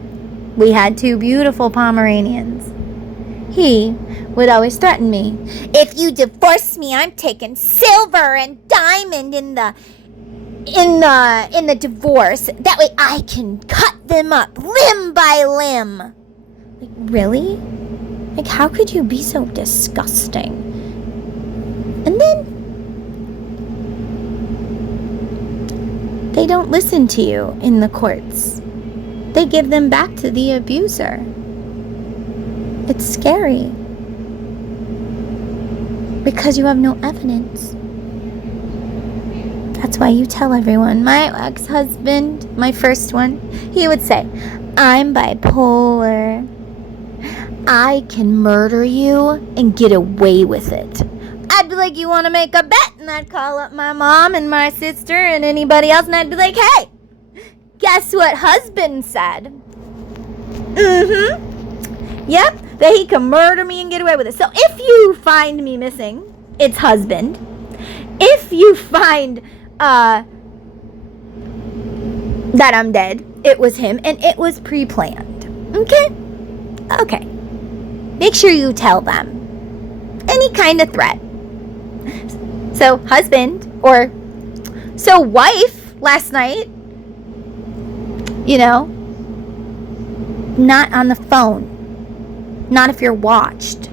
we had 2 beautiful Pomeranians. He would always threaten me. If you divorce me, I'm taking silver and diamond in the divorce. That way I can cut them up limb by limb. Like, really? Like, how could you be so disgusting? And then they don't listen to you in the courts. They give them back to the abuser. It's scary. Because you have no evidence. That's why you tell everyone. My ex-husband, my first one, he would say, I'm bipolar. I can murder you and get away with it. I I'd be like, you want to make a bet? And I'd call up my mom and my sister and anybody else, and I'd be like, hey, guess what husband said? Yep, that he can murder me and get away with it. So if you find me missing, it's husband. If you find that I'm dead, it was him, and it was pre-planned. Okay. Make sure you tell them any kind of threat. So husband, or so wife last night, not on the phone. Not if you're watched.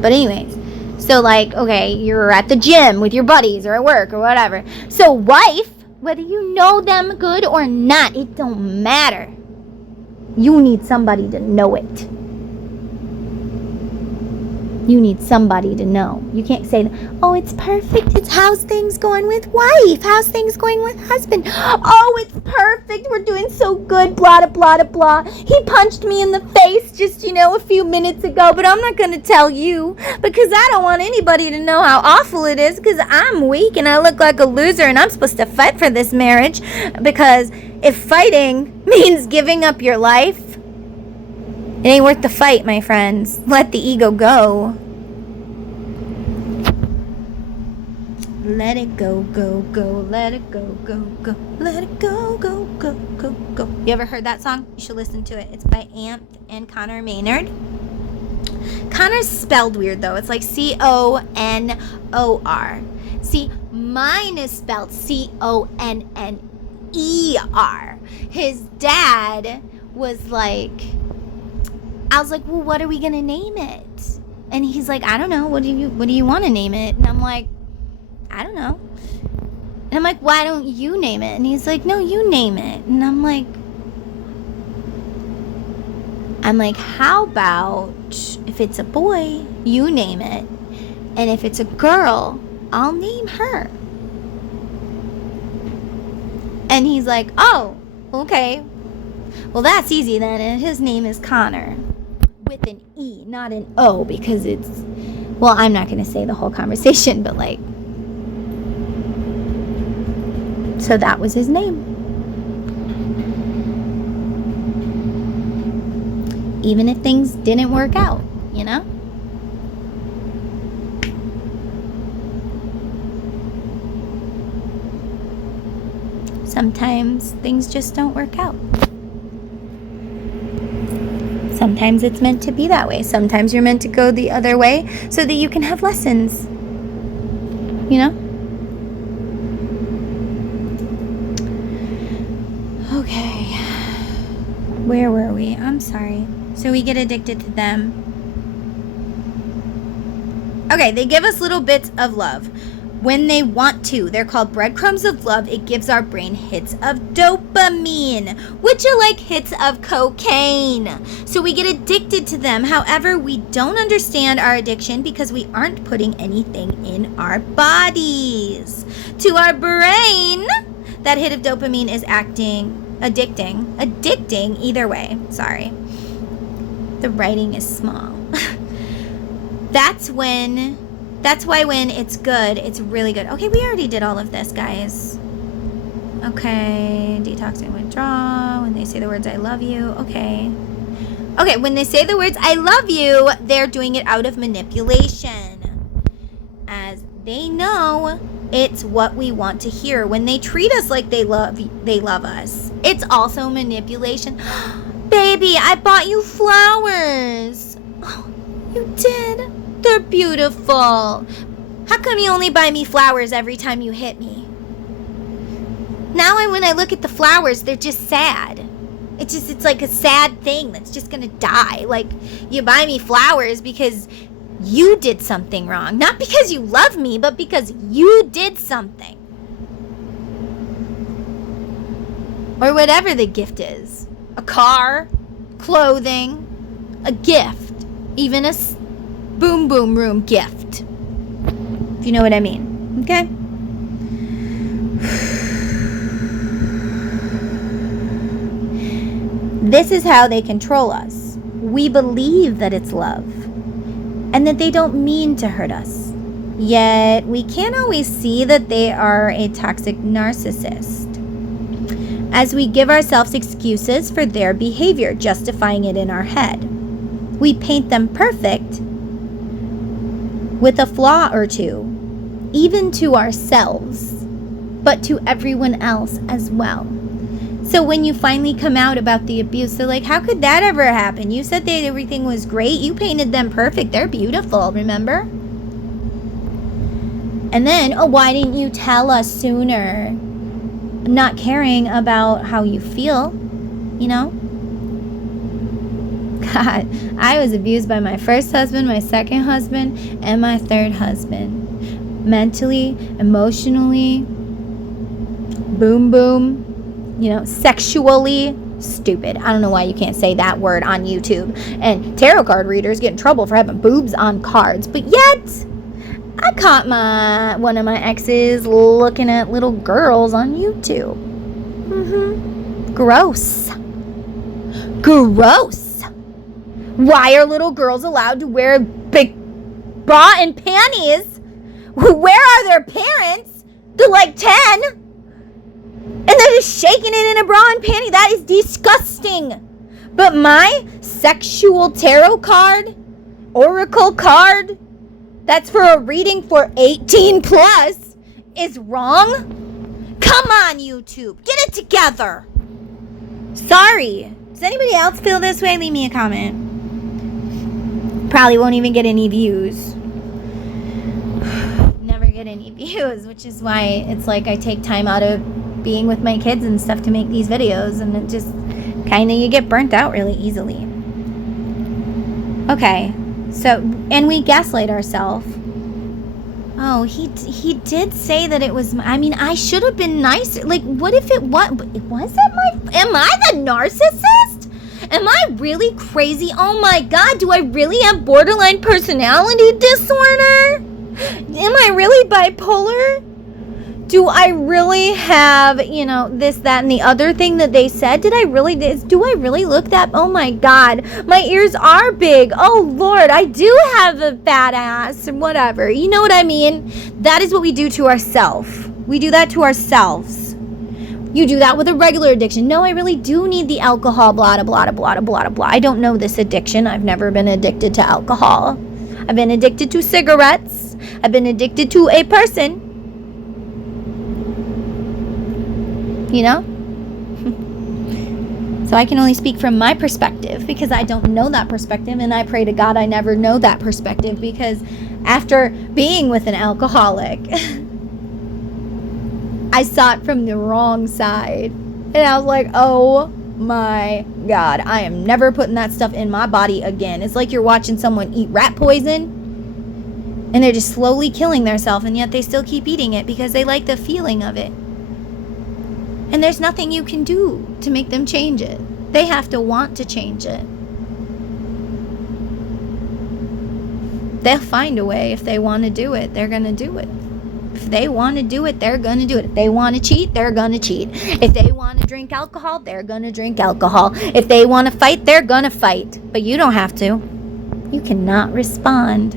But anyways, so okay, you're at the gym with your buddies or at work or whatever. So wife, whether you know them good or not, it don't matter. You need somebody to know it. You need somebody to know. You can't say, oh, it's perfect. It's how's things going with wife? How's things going with husband? Oh, it's perfect. We're doing so good. Blah, blah, blah, blah. He punched me in the face just, a few minutes ago, but I'm not going to tell you because I don't want anybody to know how awful it is because I'm weak and I look like a loser and I'm supposed to fight for this marriage because if fighting means giving up your life, it ain't worth the fight, my friends. Let the ego go. Let it go, go, go. Let it go, go, go. Let it go, go, go, go, go. You ever heard that song? You should listen to it. It's by Ant and Connor Maynard. Connor's spelled weird, though. It's like Conor. See, mine is spelled Conner. His dad was like... I was like, well, what are we gonna name it? And he's like, I don't know. What do you want to name it? And I'm like, I don't know. And I'm like, why don't you name it? And he's like, no, you name it. And I'm like, how about if it's a boy, you name it, and if it's a girl, I'll name her. And he's like, oh, okay. Well, that's easy then. And his name is Connor. With an E, not an O, because it's... Well, I'm not going to say the whole conversation, but So that was his name. Even if things didn't work out, Sometimes things just don't work out. Sometimes it's meant to be that way. Sometimes you're meant to go the other way so that you can have lessons. Okay. Where were we? I'm sorry. So we get addicted to them. Okay, they give us little bits of love. When they want to. They're called breadcrumbs of love. It gives our brain hits of dopamine, which are like hits of cocaine. So we get addicted to them. However, we don't understand our addiction because we aren't putting anything in our bodies. To our brain, that hit of dopamine is addicting either way. Sorry. The writing is small. That's why when it's good, it's really good. Okay, we already did all of this, guys. Okay, detox and withdraw. When they say the words, I love you. Okay, when they say the words, I love you, they're doing it out of manipulation. As they know, it's what we want to hear. When they treat us like they love us, it's also manipulation. Baby, I bought you flowers. Oh, you did? They're beautiful. How come you only buy me flowers every time you hit me? Now when I look at the flowers, they're just sad. It's like a sad thing that's just gonna die. Like, you buy me flowers because you did something wrong. Not because you love me, but because you did something. Or whatever the gift is. A car, clothing, a gift, even a boom boom room gift. If you know what I mean. Okay? This is how they control us. We believe that it's love. and that they don't mean to hurt us. Yet, we can't always see that they are a toxic narcissist, as we give ourselves excuses for their behavior, justifying it in our head. We paint them perfect with a flaw or two, even to ourselves, but to everyone else as well. So when you finally come out about the abuse, they're like, how could that ever happen? You said that everything was great. You painted them perfect. They're beautiful, remember? And then, oh, why didn't you tell us sooner? Not caring about how you feel, you know? God, I was abused by my first husband, my second husband, and my third husband. Mentally, emotionally, boom, boom. You know, sexually, stupid. I don't know why you can't say that word on YouTube. And tarot card readers get in trouble for having boobs on cards. But yet, I caught one of my exes looking at little girls on YouTube. Gross. Gross. Why are little girls allowed to wear a big bra and panties? Where are their parents? They're like 10. And they're just shaking it in a bra and panty. That is disgusting. But my sexual tarot card, oracle card, that's for a reading for 18 plus, is wrong? Come on, YouTube. Get it together. Sorry. Does anybody else feel this way? Leave me a comment. Probably won't even get any views. Never get any views, which is why it's like I take time out of being with my kids and stuff to make these videos, and it just kind of, you get burnt out really easily. Okay, so, and we gaslight ourselves. Oh, he did say that it was, I mean, I should have been nicer. Like, what if it was am I the narcissist? Am I really crazy? Oh my God, do I really have borderline personality disorder? Am I really bipolar? Do I really have, this, that, and the other thing that they said? Do I really look that? Oh my God, my ears are big. Oh Lord, I do have a fat ass or whatever. You know what I mean? That is what we do to ourselves. We do that to ourselves. You do that with a regular addiction. No, I really do need the alcohol, blah, blah, blah, blah, blah, blah. I don't know this addiction. I've never been addicted to alcohol. I've been addicted to cigarettes. I've been addicted to a person. You know? So I can only speak from my perspective because I don't know that perspective, and I pray to God I never know that perspective, because after being with an alcoholic, I saw it from the wrong side. And I was like, oh my God, I am never putting that stuff in my body again. It's like you're watching someone eat rat poison and they're just slowly killing themselves, and yet they still keep eating it because they like the feeling of it. And there's nothing you can do to make them change it. They have to want to change it. They'll find a way. If they want to do it, they're going to do it. If they want to do it, they're going to do it. If they want to cheat, they're going to cheat. If they want to drink alcohol, they're going to drink alcohol. If they want to fight, they're going to fight. But you don't have to. You cannot respond.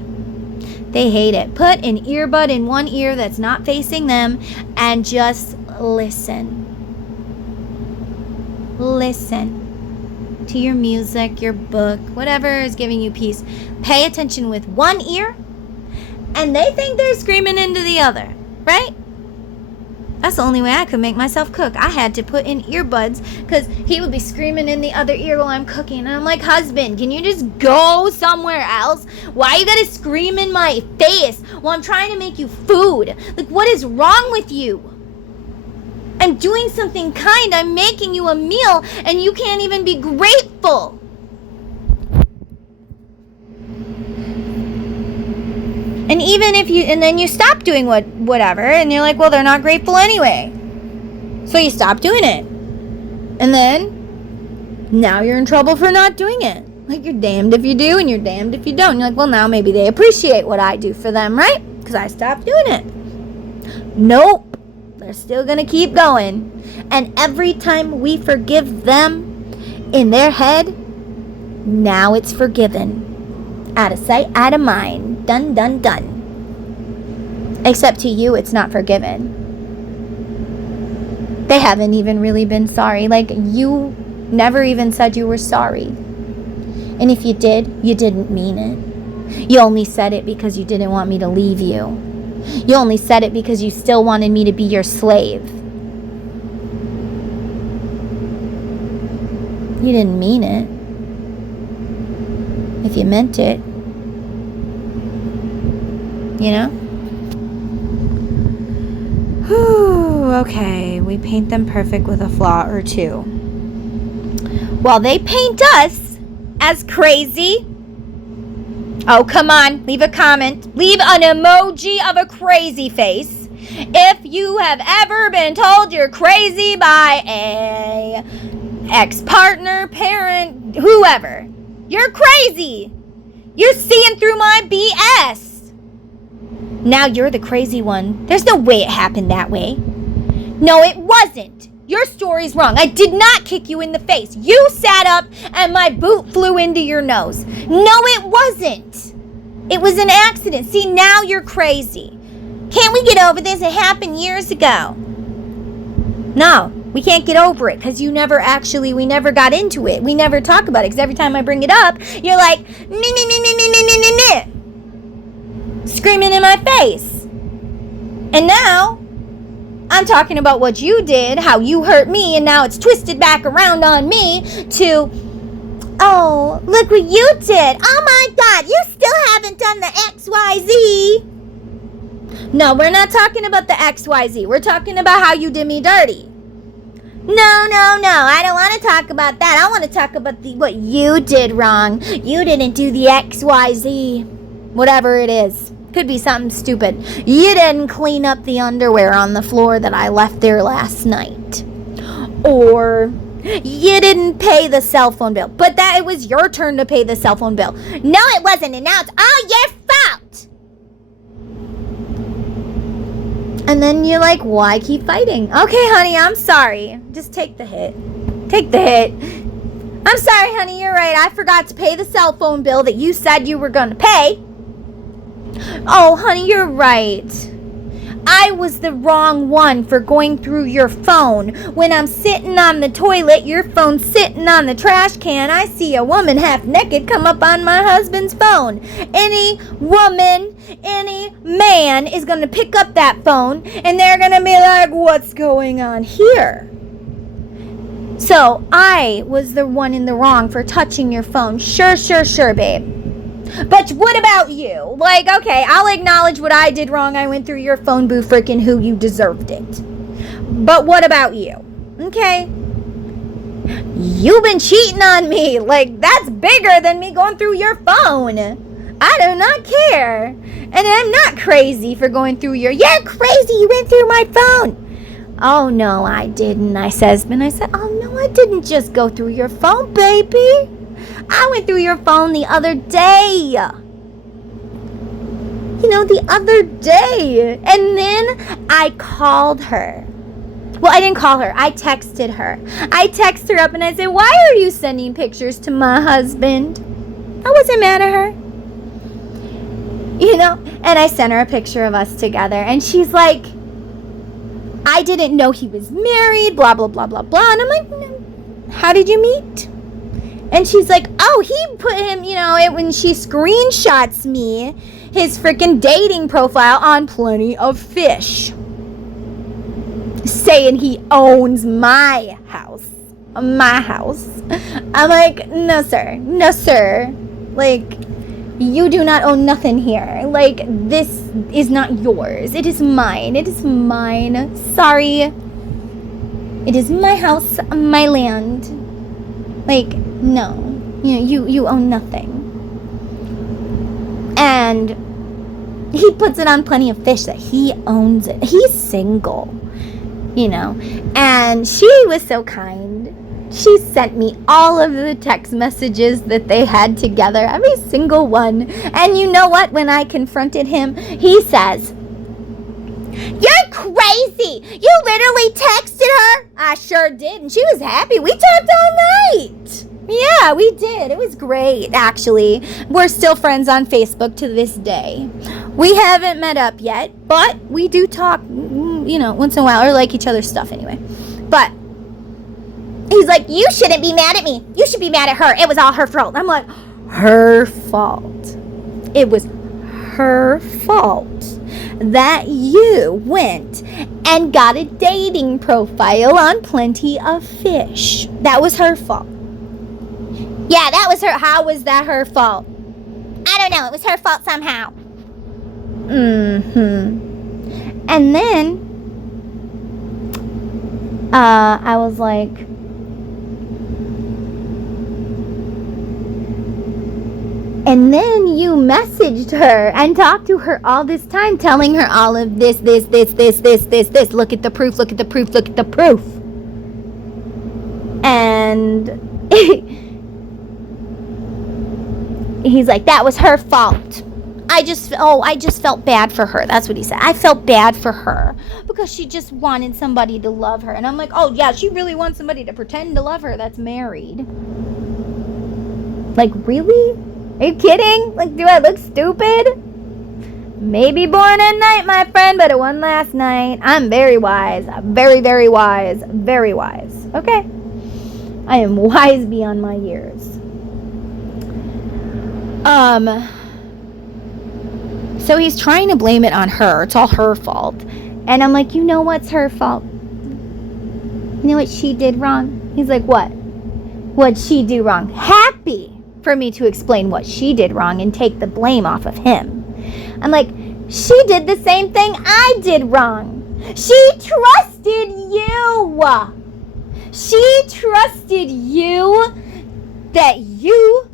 They hate it. Put an earbud in one ear that's not facing them and just listen. Listen to your music, your book, whatever is giving you peace. Pay attention with one ear, and they think they're screaming into the other, right? That's the only way I could make myself cook. I had to put in earbuds because he would be screaming in the other ear while I'm cooking. And I'm like, husband, can you just go somewhere else? Why you gotta scream in my face while I'm trying to make you food? Like, what is wrong with you? I'm doing something kind. I'm making you a meal, and you can't even be grateful. And even if and then you stop doing whatever, and you're like, well, they're not grateful anyway. So you stop doing it. And then, now you're in trouble for not doing it. Like, you're damned if you do, and you're damned if you don't. You're like, well, now maybe they appreciate what I do for them, right? Because I stopped doing it. Nope. They're still going to keep going. And every time we forgive them, in their head, now it's forgiven. Out of sight, out of mind. Done, done, done. Except to you, it's not forgiven. They haven't even really been sorry. Like, you never even said you were sorry. And if you did, you didn't mean it. You only said it because you didn't want me to leave you. You only said it because you still wanted me to be your slave. You didn't mean it. If you meant it. You know? Whew, okay, we paint them perfect with a flaw or two. While they paint us as crazy. Oh, come on, leave a comment. Leave an emoji of a crazy face. If you have ever been told you're crazy by a ex-partner, parent, whoever, you're crazy. You're seeing through my BS. Now you're the crazy one. There's no way it happened that way. No, it wasn't. Your story's wrong. I did not kick you in the face. You sat up and my boot flew into your nose. No, it wasn't. It was an accident. See, now you're crazy. Can't we get over this? It happened years ago. No, we can't get over it because we never got into it. We never talk about it because every time I bring it up, you're like, me, screaming in my face. And now, I'm talking about what you did, how you hurt me, and now it's twisted back around on me to, oh, look what you did. Oh my God, you still haven't done the XYZ. No, we're not talking about the XYZ. We're talking about how you did me dirty. No. I don't want to talk about that. I want to talk about what you did wrong. You didn't do the XYZ. Whatever it is. Could be something stupid. You didn't clean up the underwear on the floor that I left there last night. Or you didn't pay the cell phone bill. But that it was your turn to pay the cell phone bill. No, it wasn't. And now it's all your fault. And then you're like, why keep fighting? Okay, honey, I'm sorry. Just take the hit. Take the hit. I'm sorry, honey, you're right. I forgot to pay the cell phone bill that you said you were going to pay. Oh, honey, you're right. I was the wrong one for going through your phone. When I'm sitting on the toilet, your phone's sitting on the trash can, I see a woman half naked come up on my husband's phone. Any woman, any man is going to pick up that phone and they're going to be like, what's going on here? So I was the one in the wrong for touching your phone. Sure, babe. But what about you? Like, okay, I'll acknowledge what I did wrong. I went through your phone, boo frickin' who, you deserved it. But what about you? Okay? You've been cheating on me. Like, that's bigger than me going through your phone. I do not care. And I'm not crazy for going through you're crazy, you went through my phone. Oh, no, I didn't, I said, oh, no, I didn't just go through your phone, baby. I went through your phone the other day. The other day. And then I called her. Well, I didn't call her. I texted her. I texted her up and I said, why are you sending pictures to my husband? I wasn't mad at her. And I sent her a picture of us together. And she's like, I didn't know he was married, blah, blah, blah, blah, blah. And I'm like, how did you meet? And she's like, oh, he put him, when she screenshots me, his freaking dating profile on Plenty of Fish. Saying he owns my house. My house. I'm like, no, sir. Like, you do not own nothing here. Like, this is not yours. It is mine. Sorry. It is my house, my land. Like, no, you own nothing. And he puts it on Plenty of Fish that he owns it. He's single, and she was so kind. She sent me all of the text messages that they had together, every single one. And you know what? When I confronted him, he says, you're crazy. You literally texted her? I sure did. And she was happy. We talked all night. Yeah, Yeah, we did. It was great, actually. We're still friends on Facebook to this day. We haven't met up yet, but we do talk, once in a while, or like each other's stuff anyway. But he's like, you shouldn't be mad at me. You should be mad at her. It was all her fault. I'm like, her fault. It was her fault that you went and got a dating profile on Plenty of Fish. That was her fault. Yeah, that was her. How was that her fault? I don't know. It was her fault somehow. And then I was like, and then you messaged her and talked to her all this time, telling her all of this. Look at the proof, look at the proof, look at the proof. And he's like, that was her fault. I just felt bad for her. That's what he said. I felt bad for her because she just wanted somebody to love her. And I'm like, oh yeah, she really wants somebody to pretend to love her that's married. Like, really? Are you kidding? Like, do I look stupid? Maybe born at night, my friend, but it wasn't last night. I'm very wise. Very, very wise. Very wise. Okay? I am wise beyond my years. So he's trying to blame it on her. It's all her fault. And I'm like, you know what's her fault? You know what she did wrong? He's like, what? What'd she do wrong? Happy for me to explain what she did wrong and take the blame off of him. I'm like, she did the same thing I did wrong. She trusted you. She trusted you that you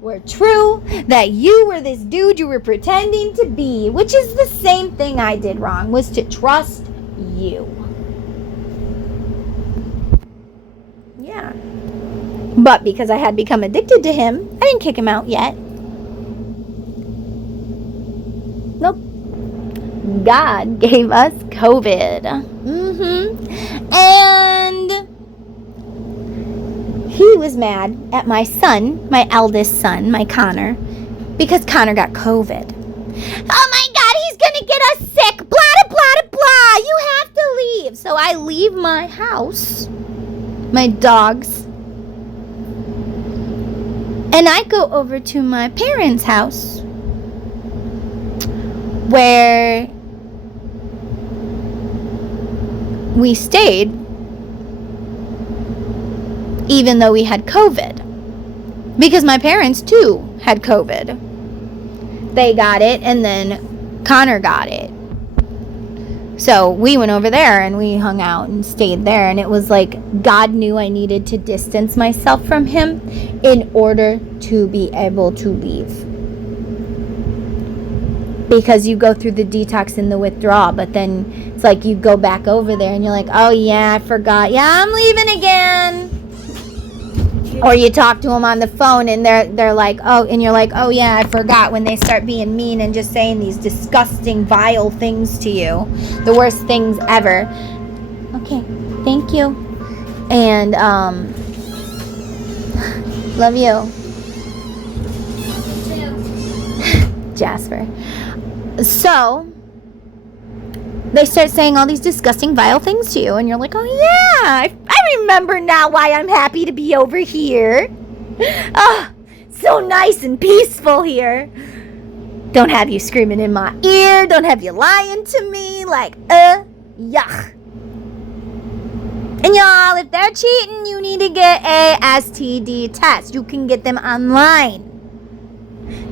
were true, that you were this dude you were pretending to be, which is the same thing I did wrong, was to trust you. Yeah. But because I had become addicted to him, I didn't kick him out yet. Nope. God gave us COVID. And he was mad at my son, my eldest son, my Connor, because Connor got COVID. Oh my God, he's gonna get us sick. Blah, blah, blah. You have to leave. So I leave my house, my dogs, and I go over to my parents' house where we stayed even though we had COVID. Because my parents too had COVID. They got it and then Connor got it. So we went over there and we hung out and stayed there, and it was like God knew I needed to distance myself from him in order to be able to leave. Because you go through the detox and the withdrawal, but then it's like you go back over there and you're like, oh yeah, I forgot. Yeah, I'm leaving again. Or you talk to them on the phone and they're like, oh, and you're like, oh yeah, I forgot, when they start being mean and just saying these disgusting, vile things to you. The worst things ever. Okay, thank you. And, love you. Jasper. So, they start saying all these disgusting, vile things to you, and you're like, oh yeah, I remember now why I'm happy to be over here. Oh, so nice and peaceful here. Don't have you screaming in my ear, don't have you lying to me, like, yuck. And y'all, if they're cheating, you need to get a STD test. You can get them online.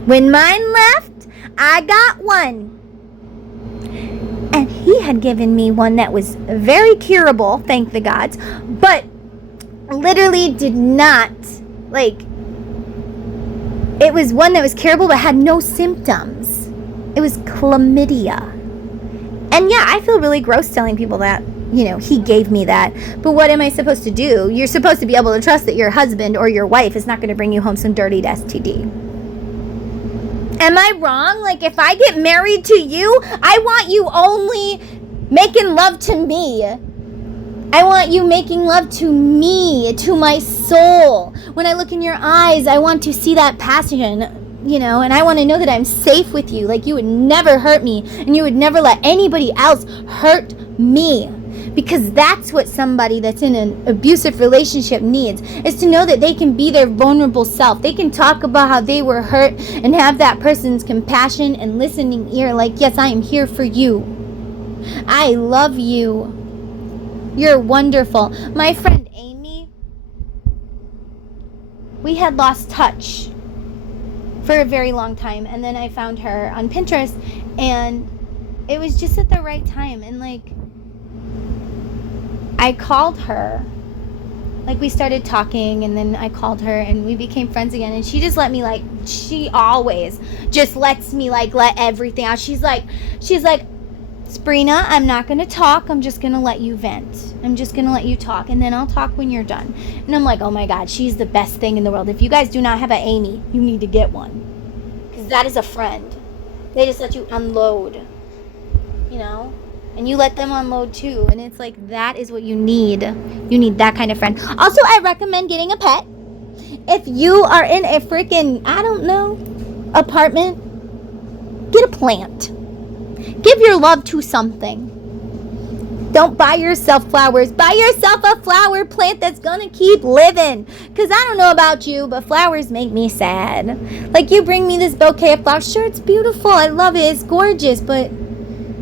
When mine left, I got one. And he had given me one that was very curable, thank the gods, but literally did not, like, it was one that was curable but had no symptoms. It was chlamydia. And yeah, I feel really gross telling people that, he gave me that. But what am I supposed to do? You're supposed to be able to trust that your husband or your wife is not going to bring you home some dirty STD. Am I wrong? Like, if I get married to you, I want you only making love to me. I want you making love to me, to my soul. When I look in your eyes, I want to see that passion, and I want to know that I'm safe with you. Like, you would never hurt me, and you would never let anybody else hurt me. Because that's what somebody that's in an abusive relationship needs, is to know that they can be their vulnerable self. They can talk about how they were hurt and have that person's compassion and listening ear. Like, yes, I am here for you. I love you. You're wonderful. My friend Amy, we had lost touch for a very long time. And then I found her on Pinterest. And it was just at the right time. And, like, I called her. Like, we started talking, and then I called her, and we became friends again. And she just let me, like, she always just lets me, like, let everything out. She's like, Sabrina, I'm not going to talk. I'm just going to let you vent. I'm just going to let you talk, and then I'll talk when you're done. And I'm like, oh my God, she's the best thing in the world. If you guys do not have an Amy, you need to get one. Because that is a friend. They just let you unload, and you let them unload too. And it's like, that is what you need. You need that kind of friend. Also, I recommend getting a pet. If you are in a freaking, apartment, get a plant. Give your love to something. Don't buy yourself flowers. Buy yourself a flower plant that's gonna keep living. Because I don't know about you, but flowers make me sad. Like, you bring me this bouquet of flowers. Sure, it's beautiful. I love it. It's gorgeous. But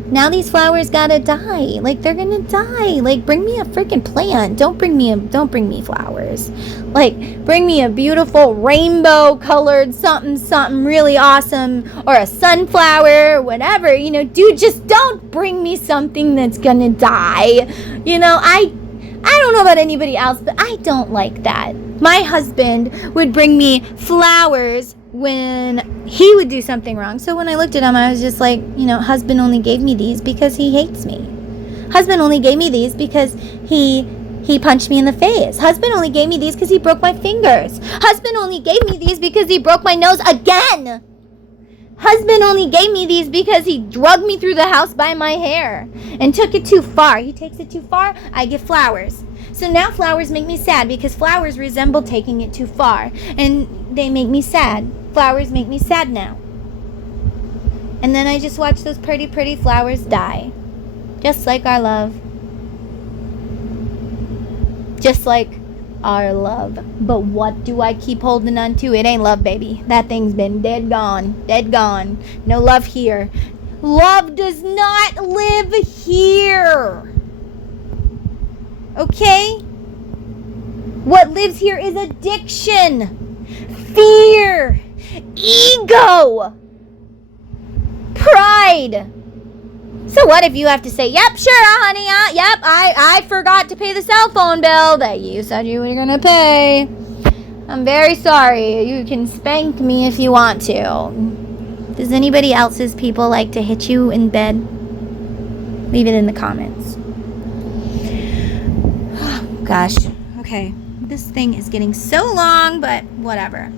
now these flowers gotta die. Like, they're gonna die. Like, bring me a freaking plant. Don't bring me flowers. Like, bring me a beautiful rainbow colored something really awesome, or a sunflower, or whatever. Dude, just don't bring me something that's gonna die. I don't know about anybody else, but I don't like that. My husband would bring me flowers when he would do something wrong. So when I looked at him, I was just like, husband only gave me these because he hates me. Husband only gave me these because he punched me in the face. Husband only gave me these because he broke my fingers. Husband only gave me these because he broke my nose again. Husband only gave me these because he drugged me through the house by my hair and took it too far. He takes it too far, I get flowers. So now flowers make me sad because flowers resemble taking it too far. And they make me sad. Flowers make me sad now. And then I just watch those pretty, pretty flowers die. Just like our love. Just like our love. But what do I keep holding on to? It ain't love, baby. That thing's been dead gone. Dead gone. No love here. Love does not live here. Okay? What lives here is addiction, fear, ego, pride. So what if you have to say, yep, sure, honey, yep, I forgot to pay the cell phone bill that you said you were going to pay. I'm very sorry. You can spank me if you want to. Does anybody else's people like to hit you in bed? Leave it in the comments. Oh, gosh. Okay. This thing is getting so long, but whatever.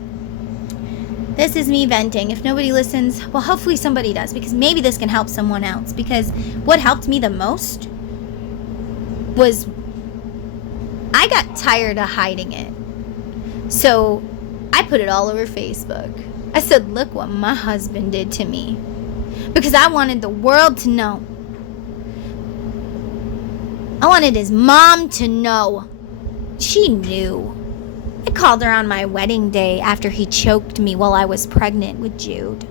This is me venting. If nobody listens, well, hopefully somebody does, because maybe this can help someone else. Because what helped me the most was I got tired of hiding it. So I put it all over Facebook. I said, look what my husband did to me. Because I wanted the world to know. I wanted his mom to know. She knew. I called her on my wedding day after he choked me while I was pregnant with Jude.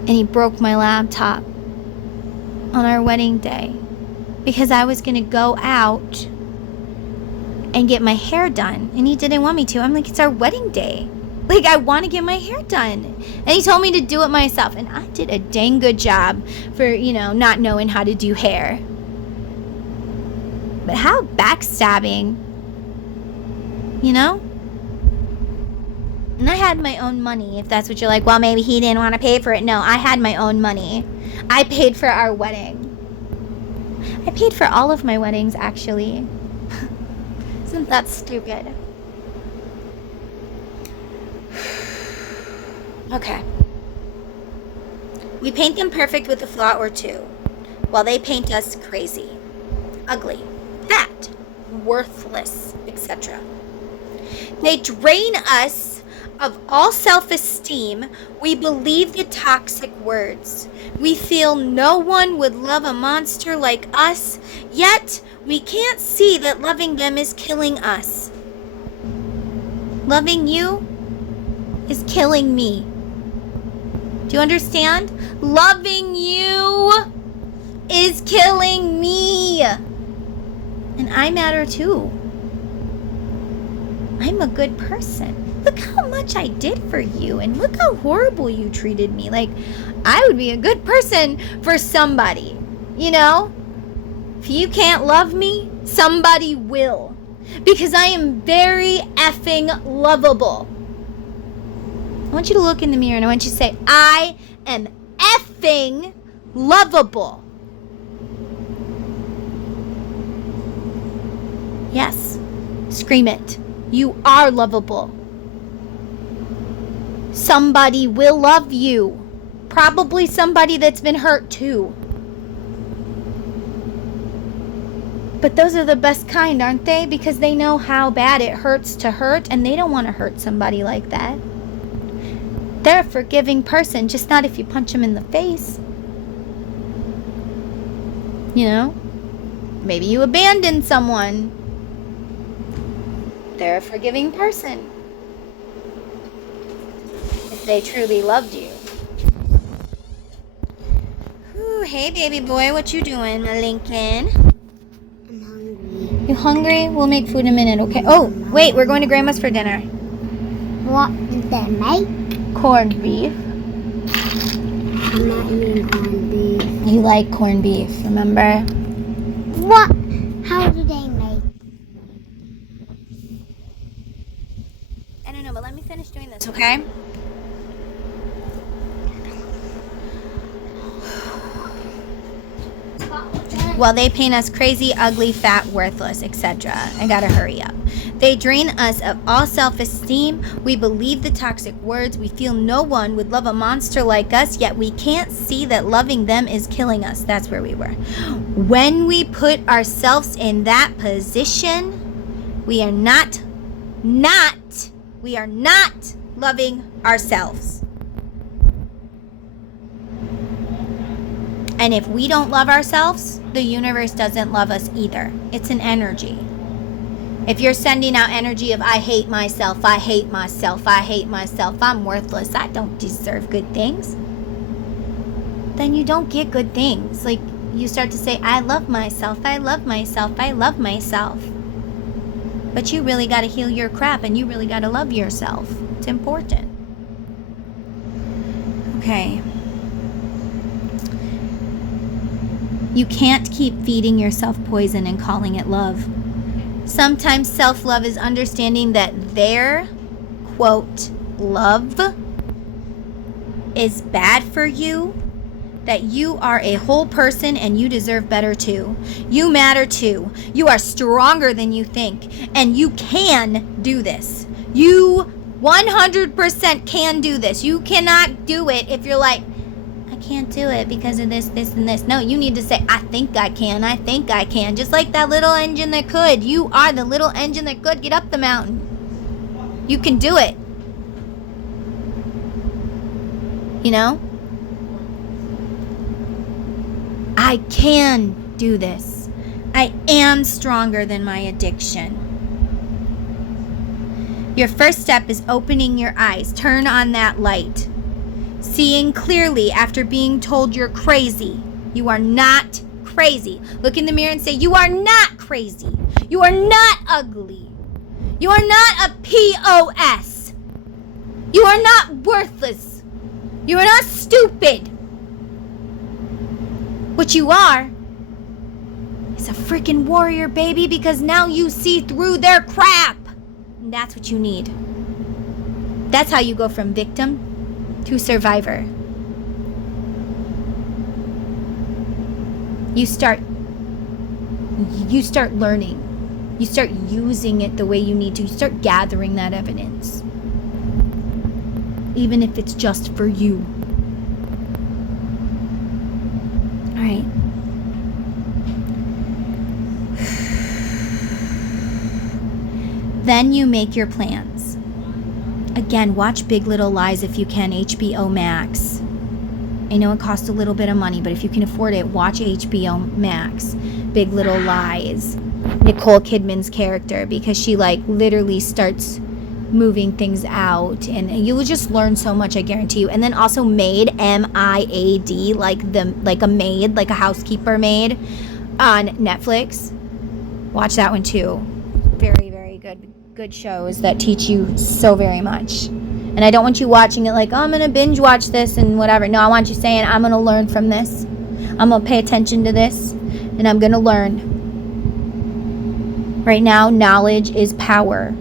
And he broke my laptop on our wedding day because I was going to go out and get my hair done. And he didn't want me to. I'm like, it's our wedding day. Like, I want to get my hair done. And he told me to do it myself. And I did a dang good job for, not knowing how to do hair. But how backstabbing, And I had my own money, if that's what you're like, well, maybe he didn't want to pay for it. No, I had my own money. I paid for our wedding. I paid for all of my weddings, actually. Isn't that stupid? Okay. We paint them perfect with a flaw or two. while they paint us crazy, ugly, fat, worthless, etc. They drain us of all self-esteem. We believe the toxic words. We feel no one would love a monster like us, yet we can't see that loving them is killing us. Loving you is killing me. Do you understand? Loving you is killing me. And I matter too. I'm a good person. Look how much I did for you, and look how horrible you treated me. Like, I would be a good person for somebody, you know? If you can't love me, somebody will. Because I am very effing lovable. I want you to look in the mirror and I want you to say, I am effing lovable. Yes. Scream it. You are lovable. Somebody will love you. Probably somebody that's been hurt too. But those are the best kind, aren't they? Because they know how bad it hurts to hurt, and they don't want to hurt somebody like that. They're a forgiving person, just not if you punch them in the face. You know? Maybe you abandoned someone. They're a forgiving person. If they truly loved you. Ooh, hey baby boy, what you doing, my Lincoln? I'm hungry. You hungry? We'll make food in a minute, okay? Oh, wait, we're going to Grandma's for dinner. What did they make? Corned beef. I'm not eating corned beef. You like corned beef, remember? What? How do they make? I don't know, but let me finish doing this, okay? Well, they paint us crazy, ugly, fat, worthless, etc. I gotta hurry up. They drain us of all self-esteem. We believe the toxic words. We feel no one would love a monster like us, yet we can't see that loving them is killing us. That's where we were. When we put ourselves in that position, we are not loving ourselves. And if we don't love ourselves, the universe doesn't love us either. It's an energy. If you're sending out energy of, I hate myself, I hate myself, I hate myself, I'm worthless, I don't deserve good things, then you don't get good things. Like, you start to say, I love myself, I love myself, I love myself. But you really got to heal your crap, and you really got to love yourself. It's important. Okay. You can't keep feeding yourself poison and calling it love. Sometimes self-love is understanding that their, quote, love is bad for you, that you are a whole person and you deserve better too. You matter too. You are stronger than you think, and you can do this. You 100% can do this. You cannot do it if you're like, can't do it because of this, and this. No, you need to say, I think I can. I think I can. Just like that little engine that could. You are the little engine that could get up the mountain. You can do it. You know? I can do this. I am stronger than my addiction. Your first step is opening your eyes. Turn on that light. Seeing clearly after being told you're crazy. You are not crazy. Look in the mirror and say, you are not crazy. You are not ugly. You are not a POS. You are not worthless. You are not stupid. What you are is a freaking warrior, baby, because now you see through their crap. And that's what you need. That's how you go from victim to survivor. You start learning. You start using it the way you need to. You start gathering that evidence. Even if it's just for you. All right. Then you make your plans. Again, watch Big Little Lies if you can, HBO Max. I know it costs a little bit of money, but if you can afford it, watch HBO Max. Big Little Lies. Nicole Kidman's character, because she like literally starts moving things out, and you will just learn so much, I guarantee you. And then also Maid, M-I-A-D, like a maid, like a housekeeper maid, on Netflix. Watch that one too. Very, very good shows that teach you so very much. And I don't want you watching it like, oh, I'm gonna binge watch this and whatever. No, I want you saying, I'm gonna learn from this, I'm gonna pay attention to this, and I'm gonna learn. Right now, knowledge is power.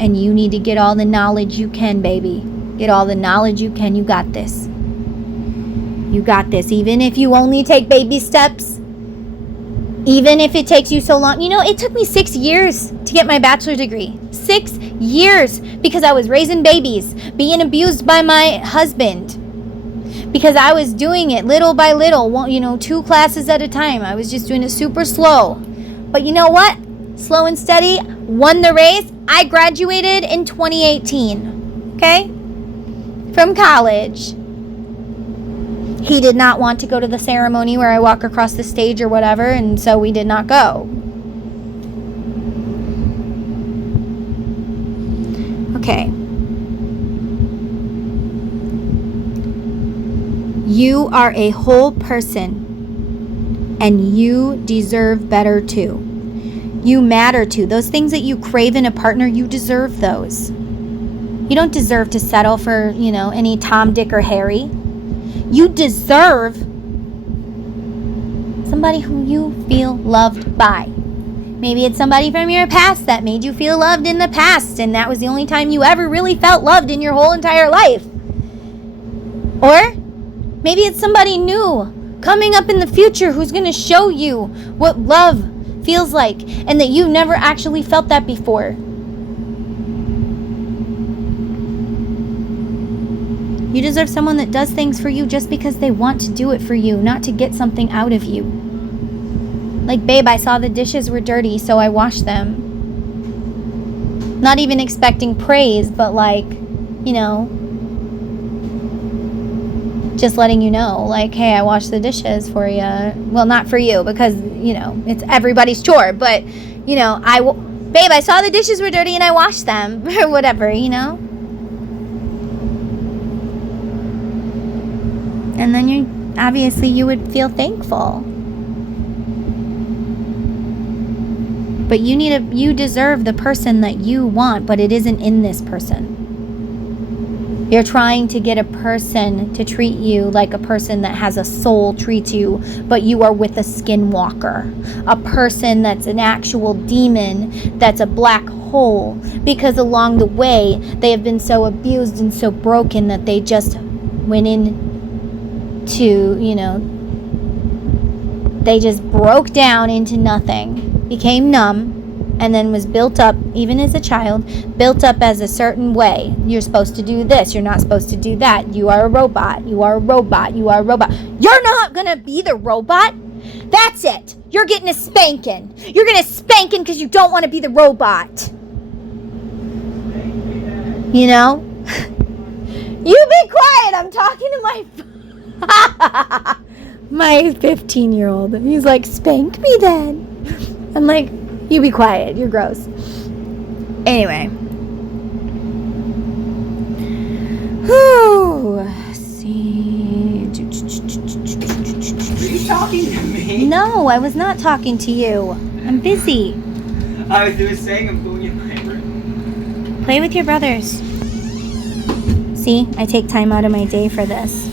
And you need to get all the knowledge you can, baby. Get all the knowledge you can. You got this. You got this. Even if you only take baby steps. Even if it takes you so long. You know, it took me 6 years to get my bachelor's degree. 6 years. Because I was raising babies. Being abused by my husband. Because I was doing it little by little. 2 classes at a time. I was just doing it super slow. But you know what? Slow and steady. Won the race. I graduated in 2018. Okay? From college. He did not want to go to the ceremony where I walk across the stage or whatever, and so we did not go. Okay. You are a whole person, and you deserve better too. You matter too. Those things that you crave in a partner, you deserve those. You don't deserve to settle for, any Tom, Dick, or Harry. You deserve somebody who you feel loved by. Maybe it's somebody from your past that made you feel loved in the past, and that was the only time you ever really felt loved in your whole entire life. Or maybe it's somebody new coming up in the future who's going to show you what love feels like, and that you never actually felt that before. You deserve someone that does things for you just because they want to do it for you, not to get something out of you. Like, babe, I saw the dishes were dirty, so I washed them. Not even expecting praise, but like, just letting you know, like, hey, I washed the dishes for you. Well, not for you, because, it's everybody's chore. But, babe, I saw the dishes were dirty and I washed them. Or whatever, And then you would feel thankful. But you deserve the person that you want, but it isn't in this person. You're trying to get a person to treat you like a person that has a soul treats you, but you are with a skinwalker. A person that's an actual demon, that's a black hole. Because along the way, they have been so abused and so broken that they just went into, they just broke down into nothing, became numb, and then was built up, even as a child, built up as a certain way. You're supposed to do this. You're not supposed to do that. You are a robot. You are a robot. You are a robot. You're not going to be the robot. That's it. You're getting a spanking. You're getting a spanking because you don't want to be the robot. You be quiet. I'm talking to my 15-year-old. He's like, spank me then. I'm like, you be quiet. You're gross. Anyway. See. Are you talking to me? No, I was not talking to you. I'm busy. I was saying I'm going in my room. Play with your brothers. See, I take time out of my day for this.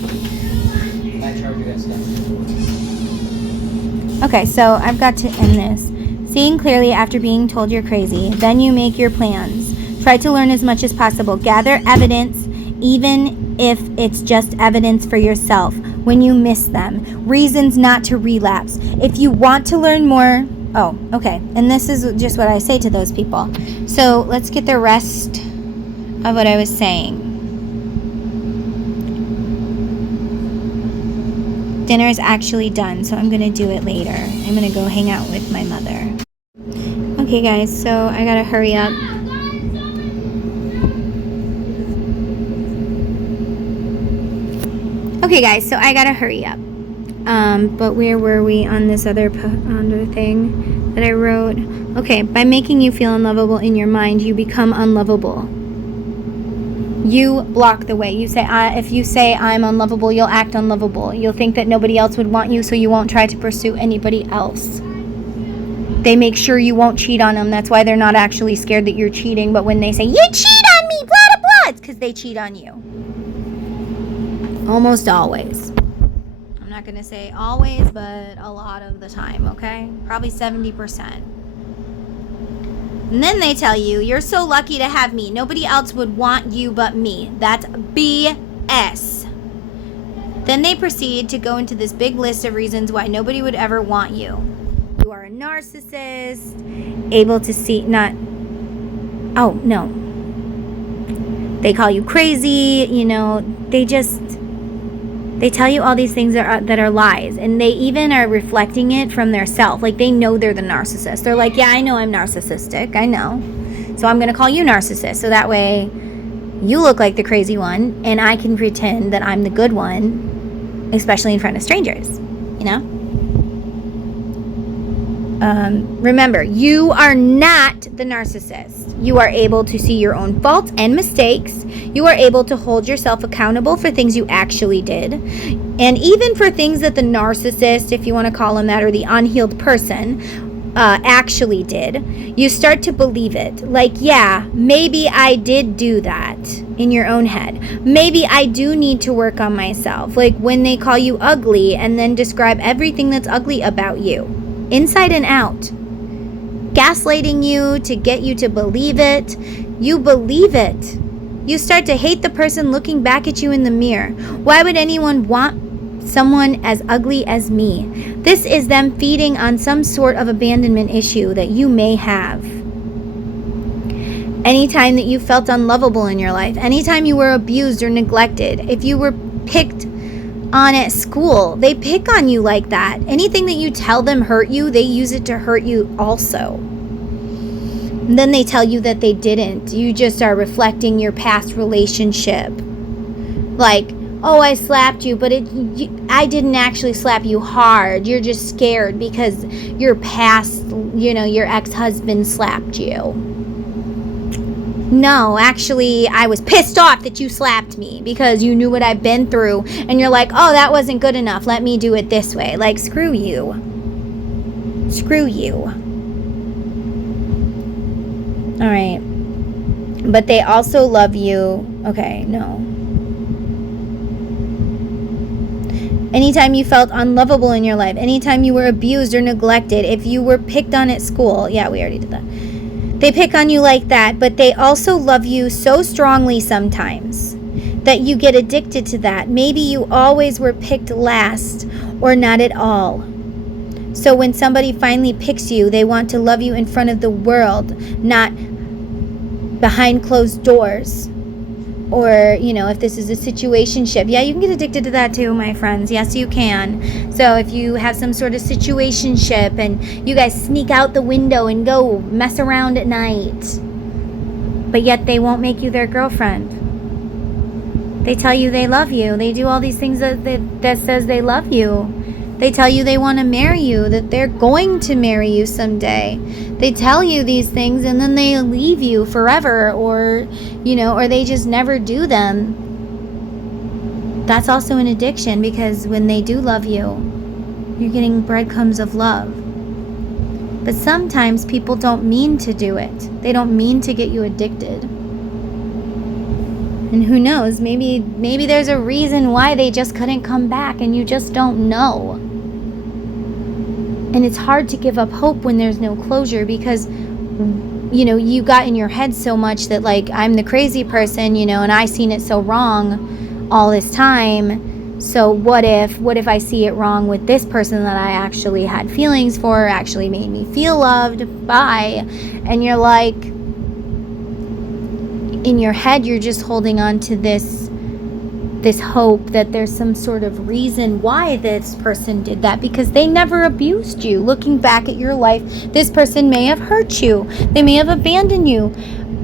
That charger got stuck. Okay, so I've got to end this. Seeing clearly after being told you're crazy, then you make your plans. Try to learn as much as possible. Gather evidence, even if it's just evidence for yourself when you miss them. Reasons not to relapse. If you want to learn more... Oh, okay. And this is just what I say to those people. So let's get the rest of what I was saying. Dinner is actually done, so I'm going to do it later. I'm going to go hang out with my mother. Okay, guys, so I got to hurry up. Okay, guys, so I gotta hurry up. But where were we on this other thing that I wrote? Okay, by making you feel unlovable in your mind, you become unlovable. You block the way. You say, if you say I'm unlovable, you'll act unlovable. You'll think that nobody else would want you, so you won't try to pursue anybody else. They make sure you won't cheat on them. That's why they're not actually scared that you're cheating. But when they say, you cheat on me, blah, blah, blah, it's because they cheat on you. Almost always. I'm not going to say always, but a lot of the time, okay? Probably 70%. And then they tell you, you're so lucky to have me. Nobody else would want you but me. That's BS. Then they proceed to go into this big list of reasons why nobody would ever want you. You are a narcissist, able to see, oh, no. They call you crazy, they tell you all these things that are lies, and they even are reflecting it from their self. Like, they know they're the narcissist. They're like, yeah, I know I'm narcissistic. I know. So I'm going to call you narcissist. So that way you look like the crazy one, and I can pretend that I'm the good one, especially in front of strangers, Remember, you are not the narcissist. You are able to see your own faults and mistakes. You are able to hold yourself accountable for things you actually did. And even for things that the narcissist, if you want to call him that, or the unhealed person, actually did. You start to believe it. Like, yeah, maybe I did do that in your own head. Maybe I do need to work on myself. Like when they call you ugly and then describe everything that's ugly about you, inside and out. Gaslighting you to get you to believe it. You believe it. You start to hate the person looking back at you in the mirror. Why would anyone want someone as ugly as me? This is them feeding on some sort of abandonment issue that you may have. Anytime that you felt unlovable in your life, anytime you were abused or neglected, if you were picked on at school, they pick on you like that. Anything that you tell them hurt you, they use it to hurt you also. And then they tell you that they didn't. You just are reflecting your past relationship. Like, oh, I slapped you, but I didn't actually slap you hard. You're just scared because your past, your ex-husband slapped you. No, actually, I was pissed off that you slapped me because you knew what I've been through. And you're like, oh, that wasn't good enough. Let me do it this way. Like, screw you. Screw you. All right. But they also love you. Okay, no. Anytime you felt unlovable in your life, anytime you were abused or neglected, if you were picked on at school. Yeah, we already did that. They pick on you like that, but they also love you so strongly sometimes that you get addicted to that. Maybe you always were picked last or not at all. So when somebody finally picks you, they want to love you in front of the world, not behind closed doors. Or, if this is a situationship. Yeah, you can get addicted to that too, my friends. Yes, you can. So if you have some sort of situationship and you guys sneak out the window and go mess around at night, but yet they won't make you their girlfriend. They tell you they love you. They do all these things that says they love you. They tell you they want to marry you, that they're going to marry you someday. They tell you these things and then they leave you forever, or they just never do them. That's also an addiction, because when they do love you, you're getting breadcrumbs of love. But sometimes people don't mean to do it. They don't mean to get you addicted. And who knows, maybe there's a reason why they just couldn't come back and you just don't know. And it's hard to give up hope when there's no closure, because, you got in your head so much that, like, I'm the crazy person, and I seen it so wrong all this time. So what if I see it wrong with this person that I actually had feelings for, actually made me feel loved by? And you're like, in your head, you're just holding on to this hope that there's some sort of reason why this person did that, because they never abused you. Looking back at your life, this person may have hurt you. They may have abandoned you.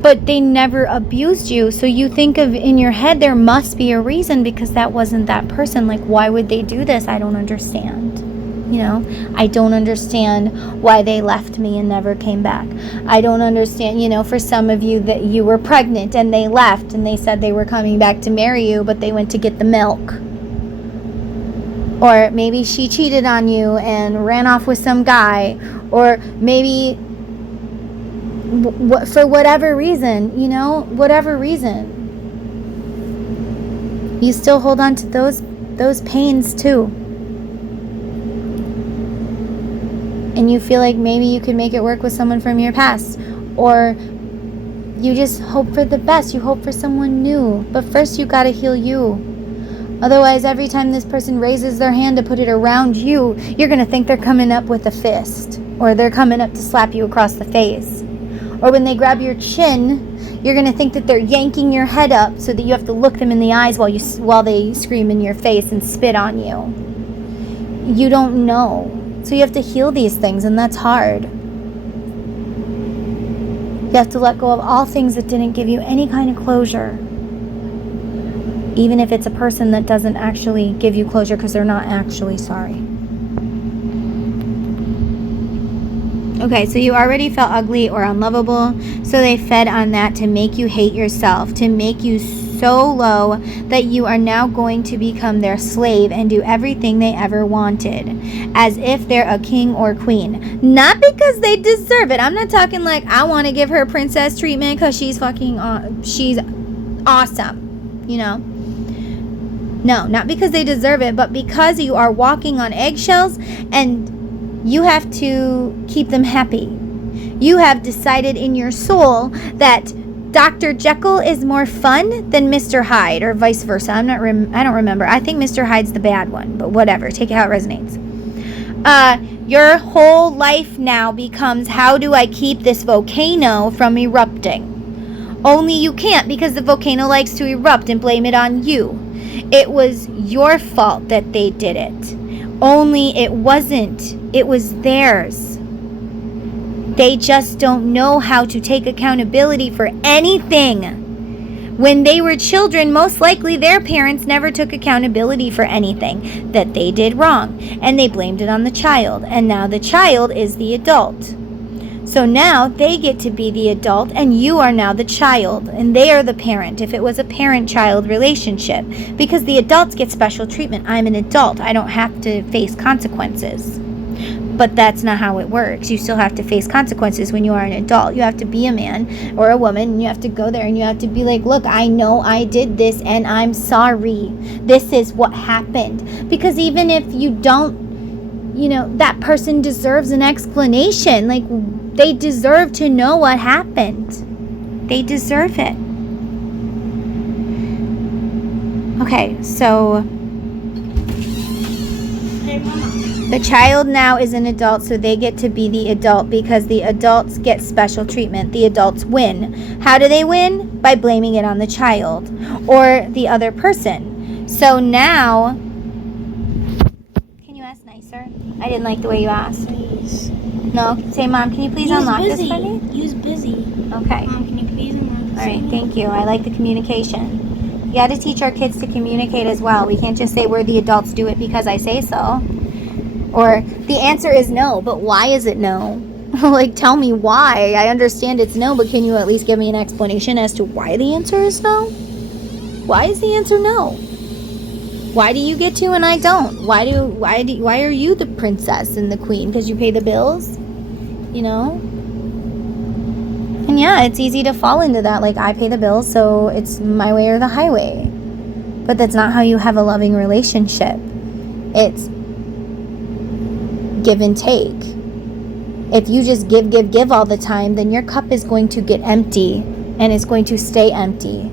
but they never abused you. So you think of, in your head, there must be a reason, because that wasn't that person. Like, why would they do this? I don't understand. You know, I don't understand why they left me and never came back. I don't understand, you know, for some of you that you were pregnant and they left and they said they were coming back to marry you, but they went to get the milk. Or maybe she cheated on you and ran off with some guy. Or maybe for whatever reason, you know, whatever reason, you still hold on to those pains too. And you feel like maybe you could make it work with someone from your past. Or you just hope for the best. You hope for someone new. But first you gotta heal you. Otherwise, every time this person raises their hand to put it around you, you're gonna think they're coming up with a fist. Or they're coming up to slap you across the face. Or when they grab your chin, you're gonna think that they're yanking your head up so that you have to look them in the eyes while they scream in your face and spit on you. You don't know. So you have to heal these things, and that's hard. You have to let go of all things that didn't give you any kind of closure. Even if it's a person that doesn't actually give you closure because they're not actually sorry. Okay, so you already felt ugly or unlovable, so they fed on that to make you hate yourself, to make you so low that you are now going to become their slave and do everything they ever wanted, as if they're a king or queen. Not because they deserve it. I'm not talking like I want to give her princess treatment because she's fucking she's awesome, you know. No, not because they deserve it, but because you are walking on eggshells and you have to keep them happy. You have decided in your soul that Dr. Jekyll is more fun than Mr. Hyde, or vice versa. I don't remember. I think Mr. Hyde's the bad one, but whatever. Take it how it resonates. Your whole life now becomes, how do I keep this volcano from erupting? Only you can't, because the volcano likes to erupt and blame it on you. It was your fault that they did it. Only it wasn't. It was theirs. They just don't know how to take accountability for anything. When they were children, most likely their parents never took accountability for anything that they did wrong, and they blamed it on the child, and now the child is the adult. So now they get to be the adult, and you are now the child, and they are the parent, if it was a parent-child relationship, because the adults get special treatment. I'm an adult. I don't have to face consequences. But that's not how it works. You still have to face consequences when you are an adult. You have to be a man or a woman, and you have to go there and you have to be like, look, I know I did this and I'm sorry. This is what happened. Because even if you don't, you know, that person deserves an explanation. Like, they deserve to know what happened. They deserve it. Okay, so the child now is an adult, so they get to be the adult because the adults get special treatment. The adults win. How do they win? By blaming it on the child or the other person. So now, can you ask nicer? I didn't like the way you asked. Please. No? Say, Mom, can you please unlock this for me? Use busy. Okay. Mom, can you please unlock this? All right, thank you. I like the communication. You got to teach our kids to communicate as well. We can't just say we're the adults, do it because I say so. Or the answer is no, but why is it no? Like, tell me why. I understand it's no, but can you at least give me an explanation as to why the answer is no? Why is the answer no? Why do you get to and I don't? Why are you the princess and the queen? Because you pay the bills? You know? And yeah, it's easy to fall into that. Like, I pay the bills, so it's my way or the highway. But that's not how you have a loving relationship. It's give and take. If you just give all the time, then your cup is going to get empty and it's going to stay empty.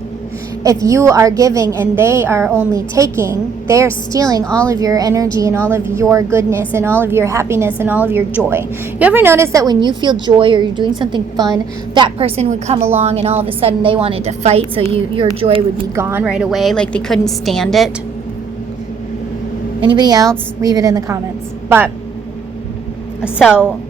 If you are giving and they are only taking, they are stealing all of your energy and all of your goodness and all of your happiness and all of your joy. You ever notice that when you feel joy or you're doing something fun, that person would come along and all of a sudden they wanted to fight, so your joy would be gone right away, like they couldn't stand it? Anybody else? Leave it in the comments. But so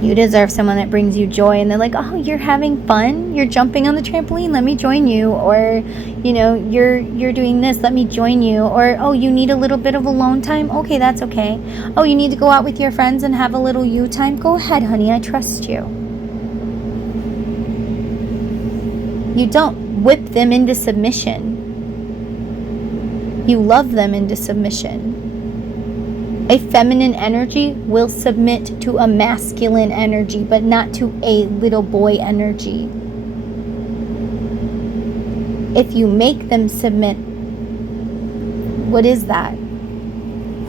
You deserve someone that brings you joy, and they're like, oh, you're having fun, you're jumping on the trampoline, let me join you. Or, you know, you're doing this, let me join you. Or, oh, you need a little bit of alone time, okay, that's okay. Oh, you need to go out with your friends and have a little you time, go ahead, honey, I trust you. You don't whip them into submission. You love them into submission. A feminine energy will submit to a masculine energy, but not to a little boy energy. If you make them submit, what is that?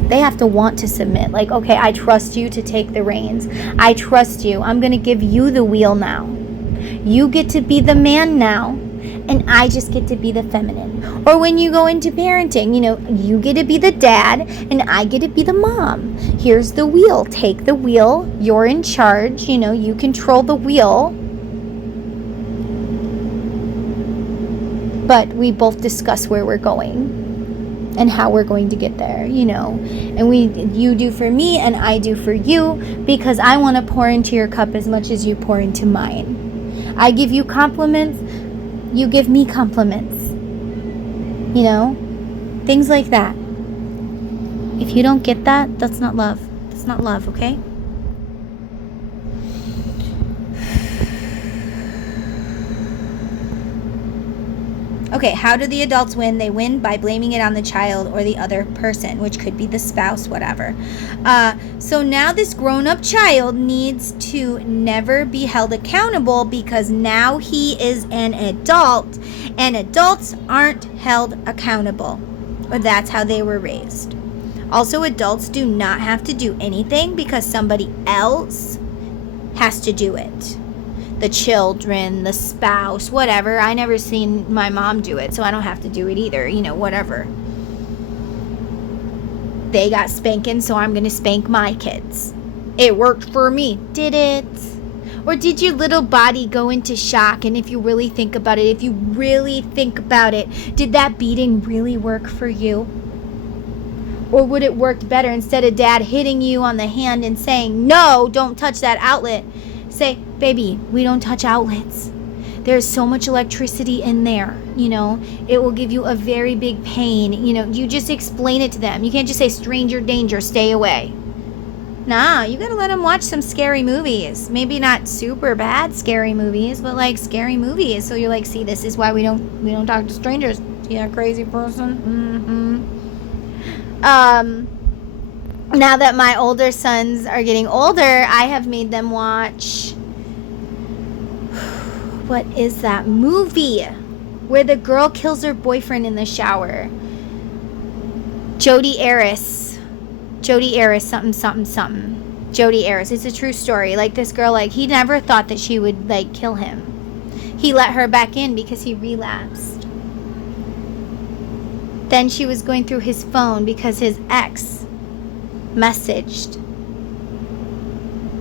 They have to want to submit. Like, okay, I trust you to take the reins. I trust you. I'm going to give you the wheel now. You get to be the man now, and I just get to be the feminine. Or when you go into parenting, you know, you get to be the dad and I get to be the mom. Here's the wheel. Take the wheel. You're in charge. You know, you control the wheel. But we both discuss where we're going and how we're going to get there, you know. And you do for me and I do for you, because I want to pour into your cup as much as you pour into mine. I give you compliments. You give me compliments. You know, things like that. If you don't get that, that's not love. That's not love, okay? Okay, how do the adults win? They win by blaming it on the child or the other person, which could be the spouse, whatever. So now this grown-up child needs to never be held accountable, because now he is an adult, and adults aren't held accountable. Or that's how they were raised. Also, adults do not have to do anything because somebody else has to do it. The children, the spouse, whatever. I never seen my mom do it, so I don't have to do it either. You know, whatever. They got spanking, so I'm going to spank my kids. It worked for me. Did it? Or did your little body go into shock? And if you really think about it, did that beating really work for you? Or would it work better, instead of dad hitting you on the hand and saying, no, don't touch that outlet, say, baby, we don't touch outlets. There's so much electricity in there, you know. It will give you a very big pain. You know, you just explain it to them. You can't just say, stranger danger, stay away. Nah, you gotta let them watch some scary movies. Maybe not super bad scary movies, but like scary movies. So you're like, see, this is why we don't talk to strangers. Yeah, crazy person. Now that my older sons are getting older, I have made them watch, what is that movie where the girl kills her boyfriend in the shower? Jodi Arias, something. Jodi Arias. It's a true story. Like, this girl, like, he never thought that she would, like, kill him. He let her back in because he relapsed. Then she was going through his phone because his ex messaged,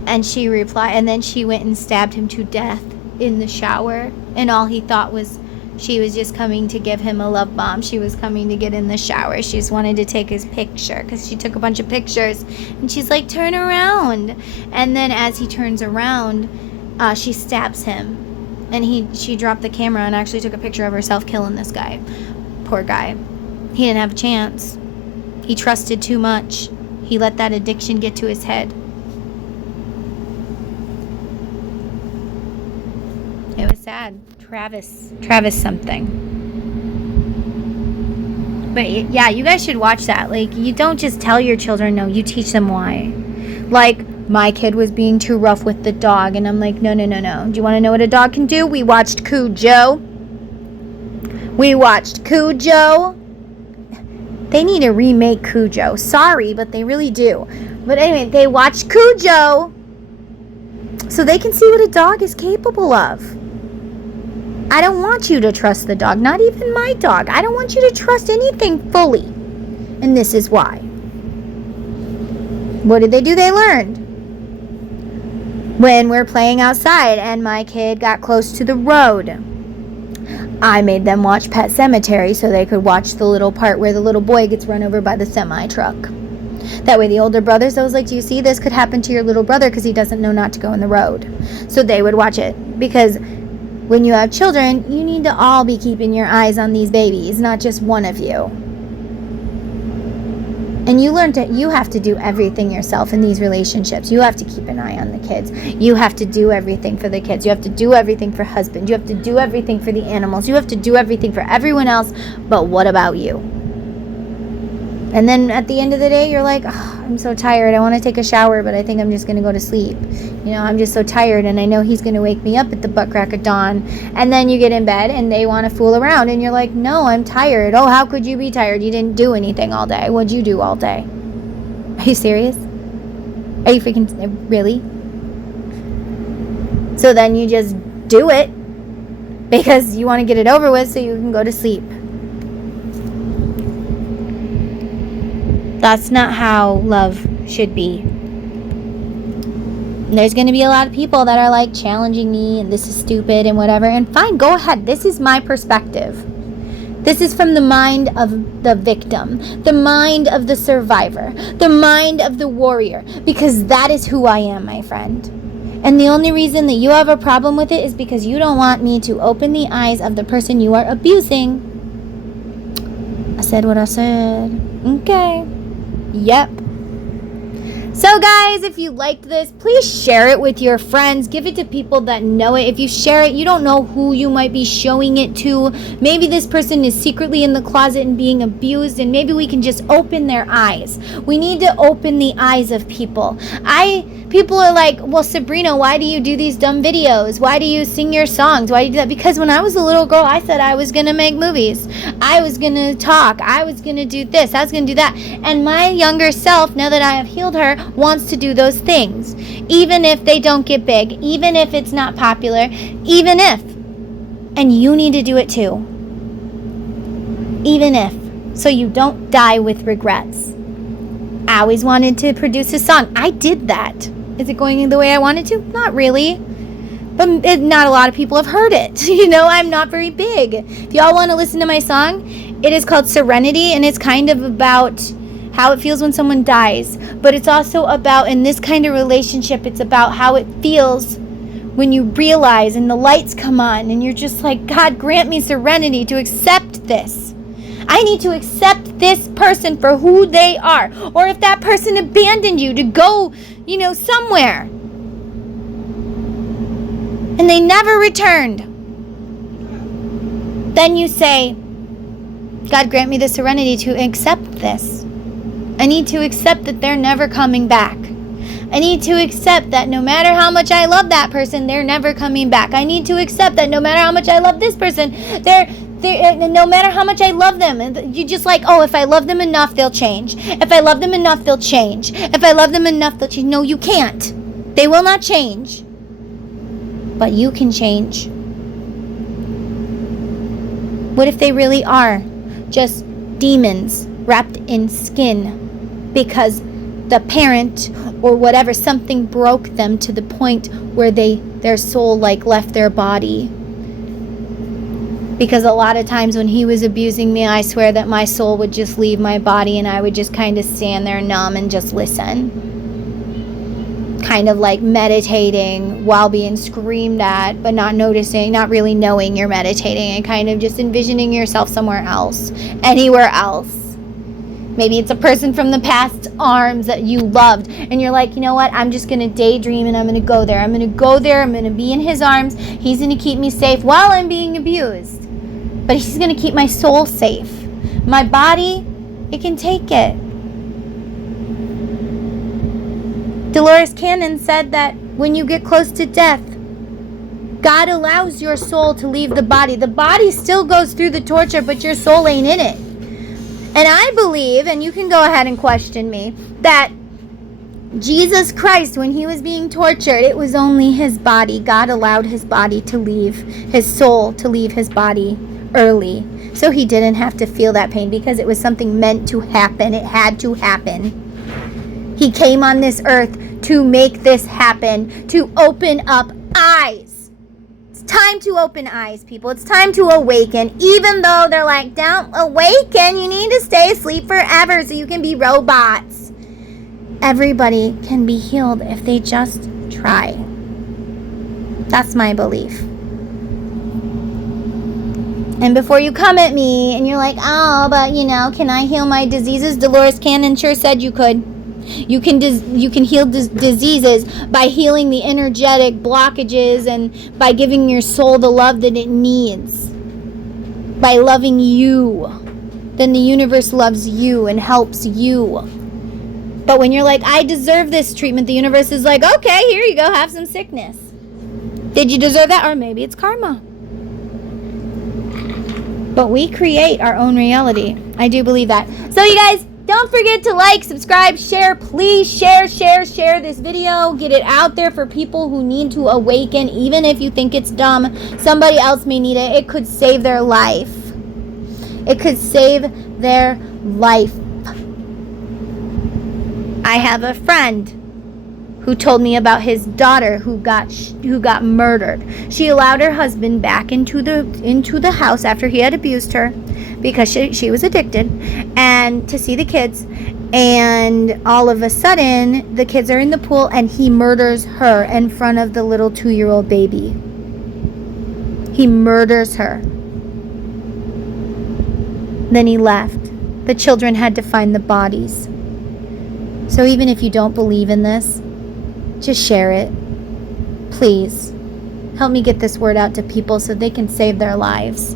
and she replied, and then she went and stabbed him to death in the shower, and all he thought was she was just coming to give him a love bomb. She was coming to get in the shower. She just wanted to take his picture because she took a bunch of pictures, and she's like, turn around. And then as he turns around, she stabs him, and she dropped the camera and actually took a picture of herself killing this guy. Poor guy. He didn't have a chance. He trusted too much. He let that addiction get to his head. It was sad. Travis something. But yeah, you guys should watch that. Like, you don't just tell your children no, you teach them why. Like, my kid was being too rough with the dog, and I'm like, no. Do you want to know what a dog can do? We watched Cujo. They need to remake Cujo. Sorry, but they really do. But anyway, they watched Cujo so they can see what a dog is capable of. I don't want you to trust the dog, not even my dog. I don't want you to trust anything fully. And this is why. What did they do? They learned. When we're playing outside and my kid got close to the road, I made them watch Pet Sematary so they could watch the little part where the little boy gets run over by the semi truck. That way the older brothers, I was like, do you see, this could happen to your little brother because he doesn't know not to go in the road. So they would watch it, because when you have children, you need to all be keeping your eyes on these babies, not just one of you. And you have to do everything yourself in these relationships. You have to keep an eye on the kids. You have to do everything for the kids. You have to do everything for husband. You have to do everything for the animals. You have to do everything for everyone else. But what about you? And then at the end of the day, you're like, oh, I'm so tired. I want to take a shower, but I think I'm just going to go to sleep. You know, I'm just so tired, and I know he's going to wake me up at the butt crack of dawn. And then you get in bed, and they want to fool around, and you're like, no, I'm tired. Oh, how could you be tired? You didn't do anything all day. What'd you do all day? Are you serious? Are you freaking, really? So then you just do it because you want to get it over with so you can go to sleep. That's not how love should be. And there's going to be a lot of people that are like challenging me and this is stupid and whatever. And fine, go ahead. This is my perspective. This is from the mind of the victim, the mind of the survivor, the mind of the warrior, because that is who I am, my friend. And the only reason that you have a problem with it is because you don't want me to open the eyes of the person you are abusing. I said what I said. Okay. Yep. So guys, if you liked this, please share it with your friends. Give it to people that know it. If you share it, you don't know who you might be showing it to. Maybe this person is secretly in the closet and being abused, and maybe we can just open their eyes. We need to open the eyes of people. People are like, well, Sabrina, why do you do these dumb videos? Why do you sing your songs? Why do you do that? Because when I was a little girl, I said I was going to make movies. I was going to talk. I was going to do this. I was going to do that. And my younger self, now that I have healed her, wants to do those things. Even if they don't get big. Even if it's not popular. Even if. And you need to do it too. Even if. So you don't die with regrets. I always wanted to produce a song. I did that. Is it going the way I wanted to? Not really. But not a lot of people have heard it. You know, I'm not very big. If y'all want to listen to my song, it is called Serenity, and it's kind of about how it feels when someone dies. But it's also about, in this kind of relationship, it's about how it feels when you realize and the lights come on and you're just like, God, grant me serenity to accept this. I need to accept this person for who they are. Or if that person abandoned you to go, somewhere. And they never returned. Then you say, God, grant me the serenity to accept this. I need to accept that they're never coming back. I need to accept that no matter how much I love that person, they're never coming back. I need to accept that no matter how much I love this person, no matter how much I love them, you just like, oh, if I love them enough, they'll change. If I love them enough, they'll change. If I love them enough, they'll change. No, you can't. They will not change. But you can change. What if they really are just demons wrapped in skin because the parent or whatever, something broke them to the point where their soul left their body? Because a lot of times when he was abusing me, I swear that my soul would just leave my body and I would just kind of stand there numb and just listen. Kind of like meditating while being screamed at, but not noticing, not really knowing you're meditating, and kind of just envisioning yourself somewhere else, anywhere else. Maybe it's a person from the past arms that you loved, and you're like, you know what, I'm just going to daydream and I'm going to go there. I'm going to go there. I'm going to be in his arms. He's going to keep me safe while I'm being abused. But he's going to keep my soul safe. My body, it can take it. Dolores Cannon said that when you get close to death, God allows your soul to leave the body. The body still goes through the torture, but your soul ain't in it. And I believe, and you can go ahead and question me, that Jesus Christ, when he was being tortured, it was only his body. God allowed his body to leave, his soul to leave his body early. So he didn't have to feel that pain because it was something meant to happen. It had to happen. He came on this earth to make this happen, to open up eyes. It's time to open eyes, people. It's time to awaken. Even though they're like, don't awaken, you need to stay asleep forever so you can be robots. everybody can be healed if they just try. That's my belief. And before you come at me and you're like, oh, but can I heal my diseases? Dolores Cannon sure said you could. You can heal diseases by healing the energetic blockages and by giving your soul the love that it needs. By loving you. Then the universe loves you and helps you. But when you're like, I deserve this treatment, the universe is like, okay, here you go, have some sickness. Did you deserve that? Or maybe it's karma. But we create our own reality. I do believe that. So you guys, don't forget to like, subscribe, share. Please share this video. Get it out there for people who need to awaken. Even if you think it's dumb, somebody else may need it. It could save their life. It could save their life. I have a friend who told me about his daughter who got murdered. She allowed her husband back into the house after he had abused her because she was addicted, and to see the kids, and all of a sudden the kids are in the pool and he murders her in front of the little 2-year-old baby. He murders her. Then he left. The children had to find the bodies. So even if you don't believe in this, just share it. Please. Help me get this word out to people so they can save their lives.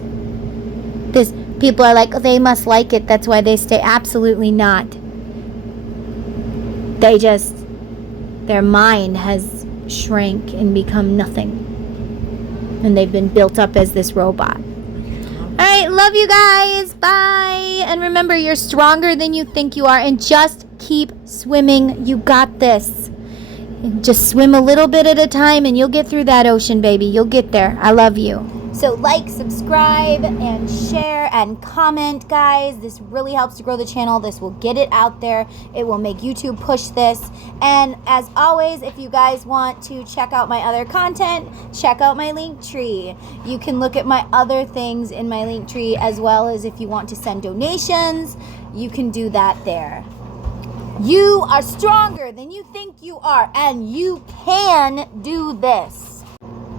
People are like, oh, they must like it, that's why they stay. Absolutely not. Their mind has shrank and become nothing. And they've been built up as this robot. Alright, love you guys. Bye. And remember, you're stronger than you think you are. And just keep swimming. You got this. Just swim a little bit at a time and you'll get through that ocean, baby. You'll get there. I love you. So like, subscribe, and share, and comment, guys. This really helps to grow the channel. This will get it out there. It will make YouTube push this. And as always, if you guys want to check out my other content, check out my link tree. You can look at my other things in my link tree, as well as if you want to send donations, you can do that there. You are stronger than you think you are, and you can do this.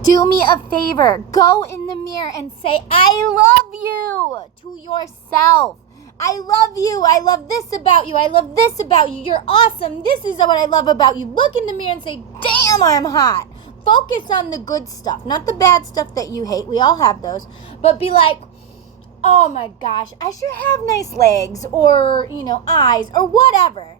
Do me a favor. Go in the mirror and say, I love you to yourself. I love you. I love this about you. I love this about you. You're awesome. This is what I love about you. Look in the mirror and say, damn, I'm hot. Focus on the good stuff, not the bad stuff that you hate. We all have those. But be like, oh my gosh, I sure have nice legs, or, eyes, or whatever.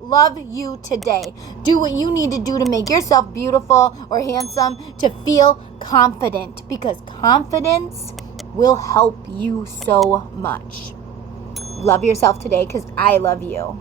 Love you today. Do what you need to do to make yourself beautiful or handsome, to feel confident, because confidence will help you so much. Love yourself today, because I love you.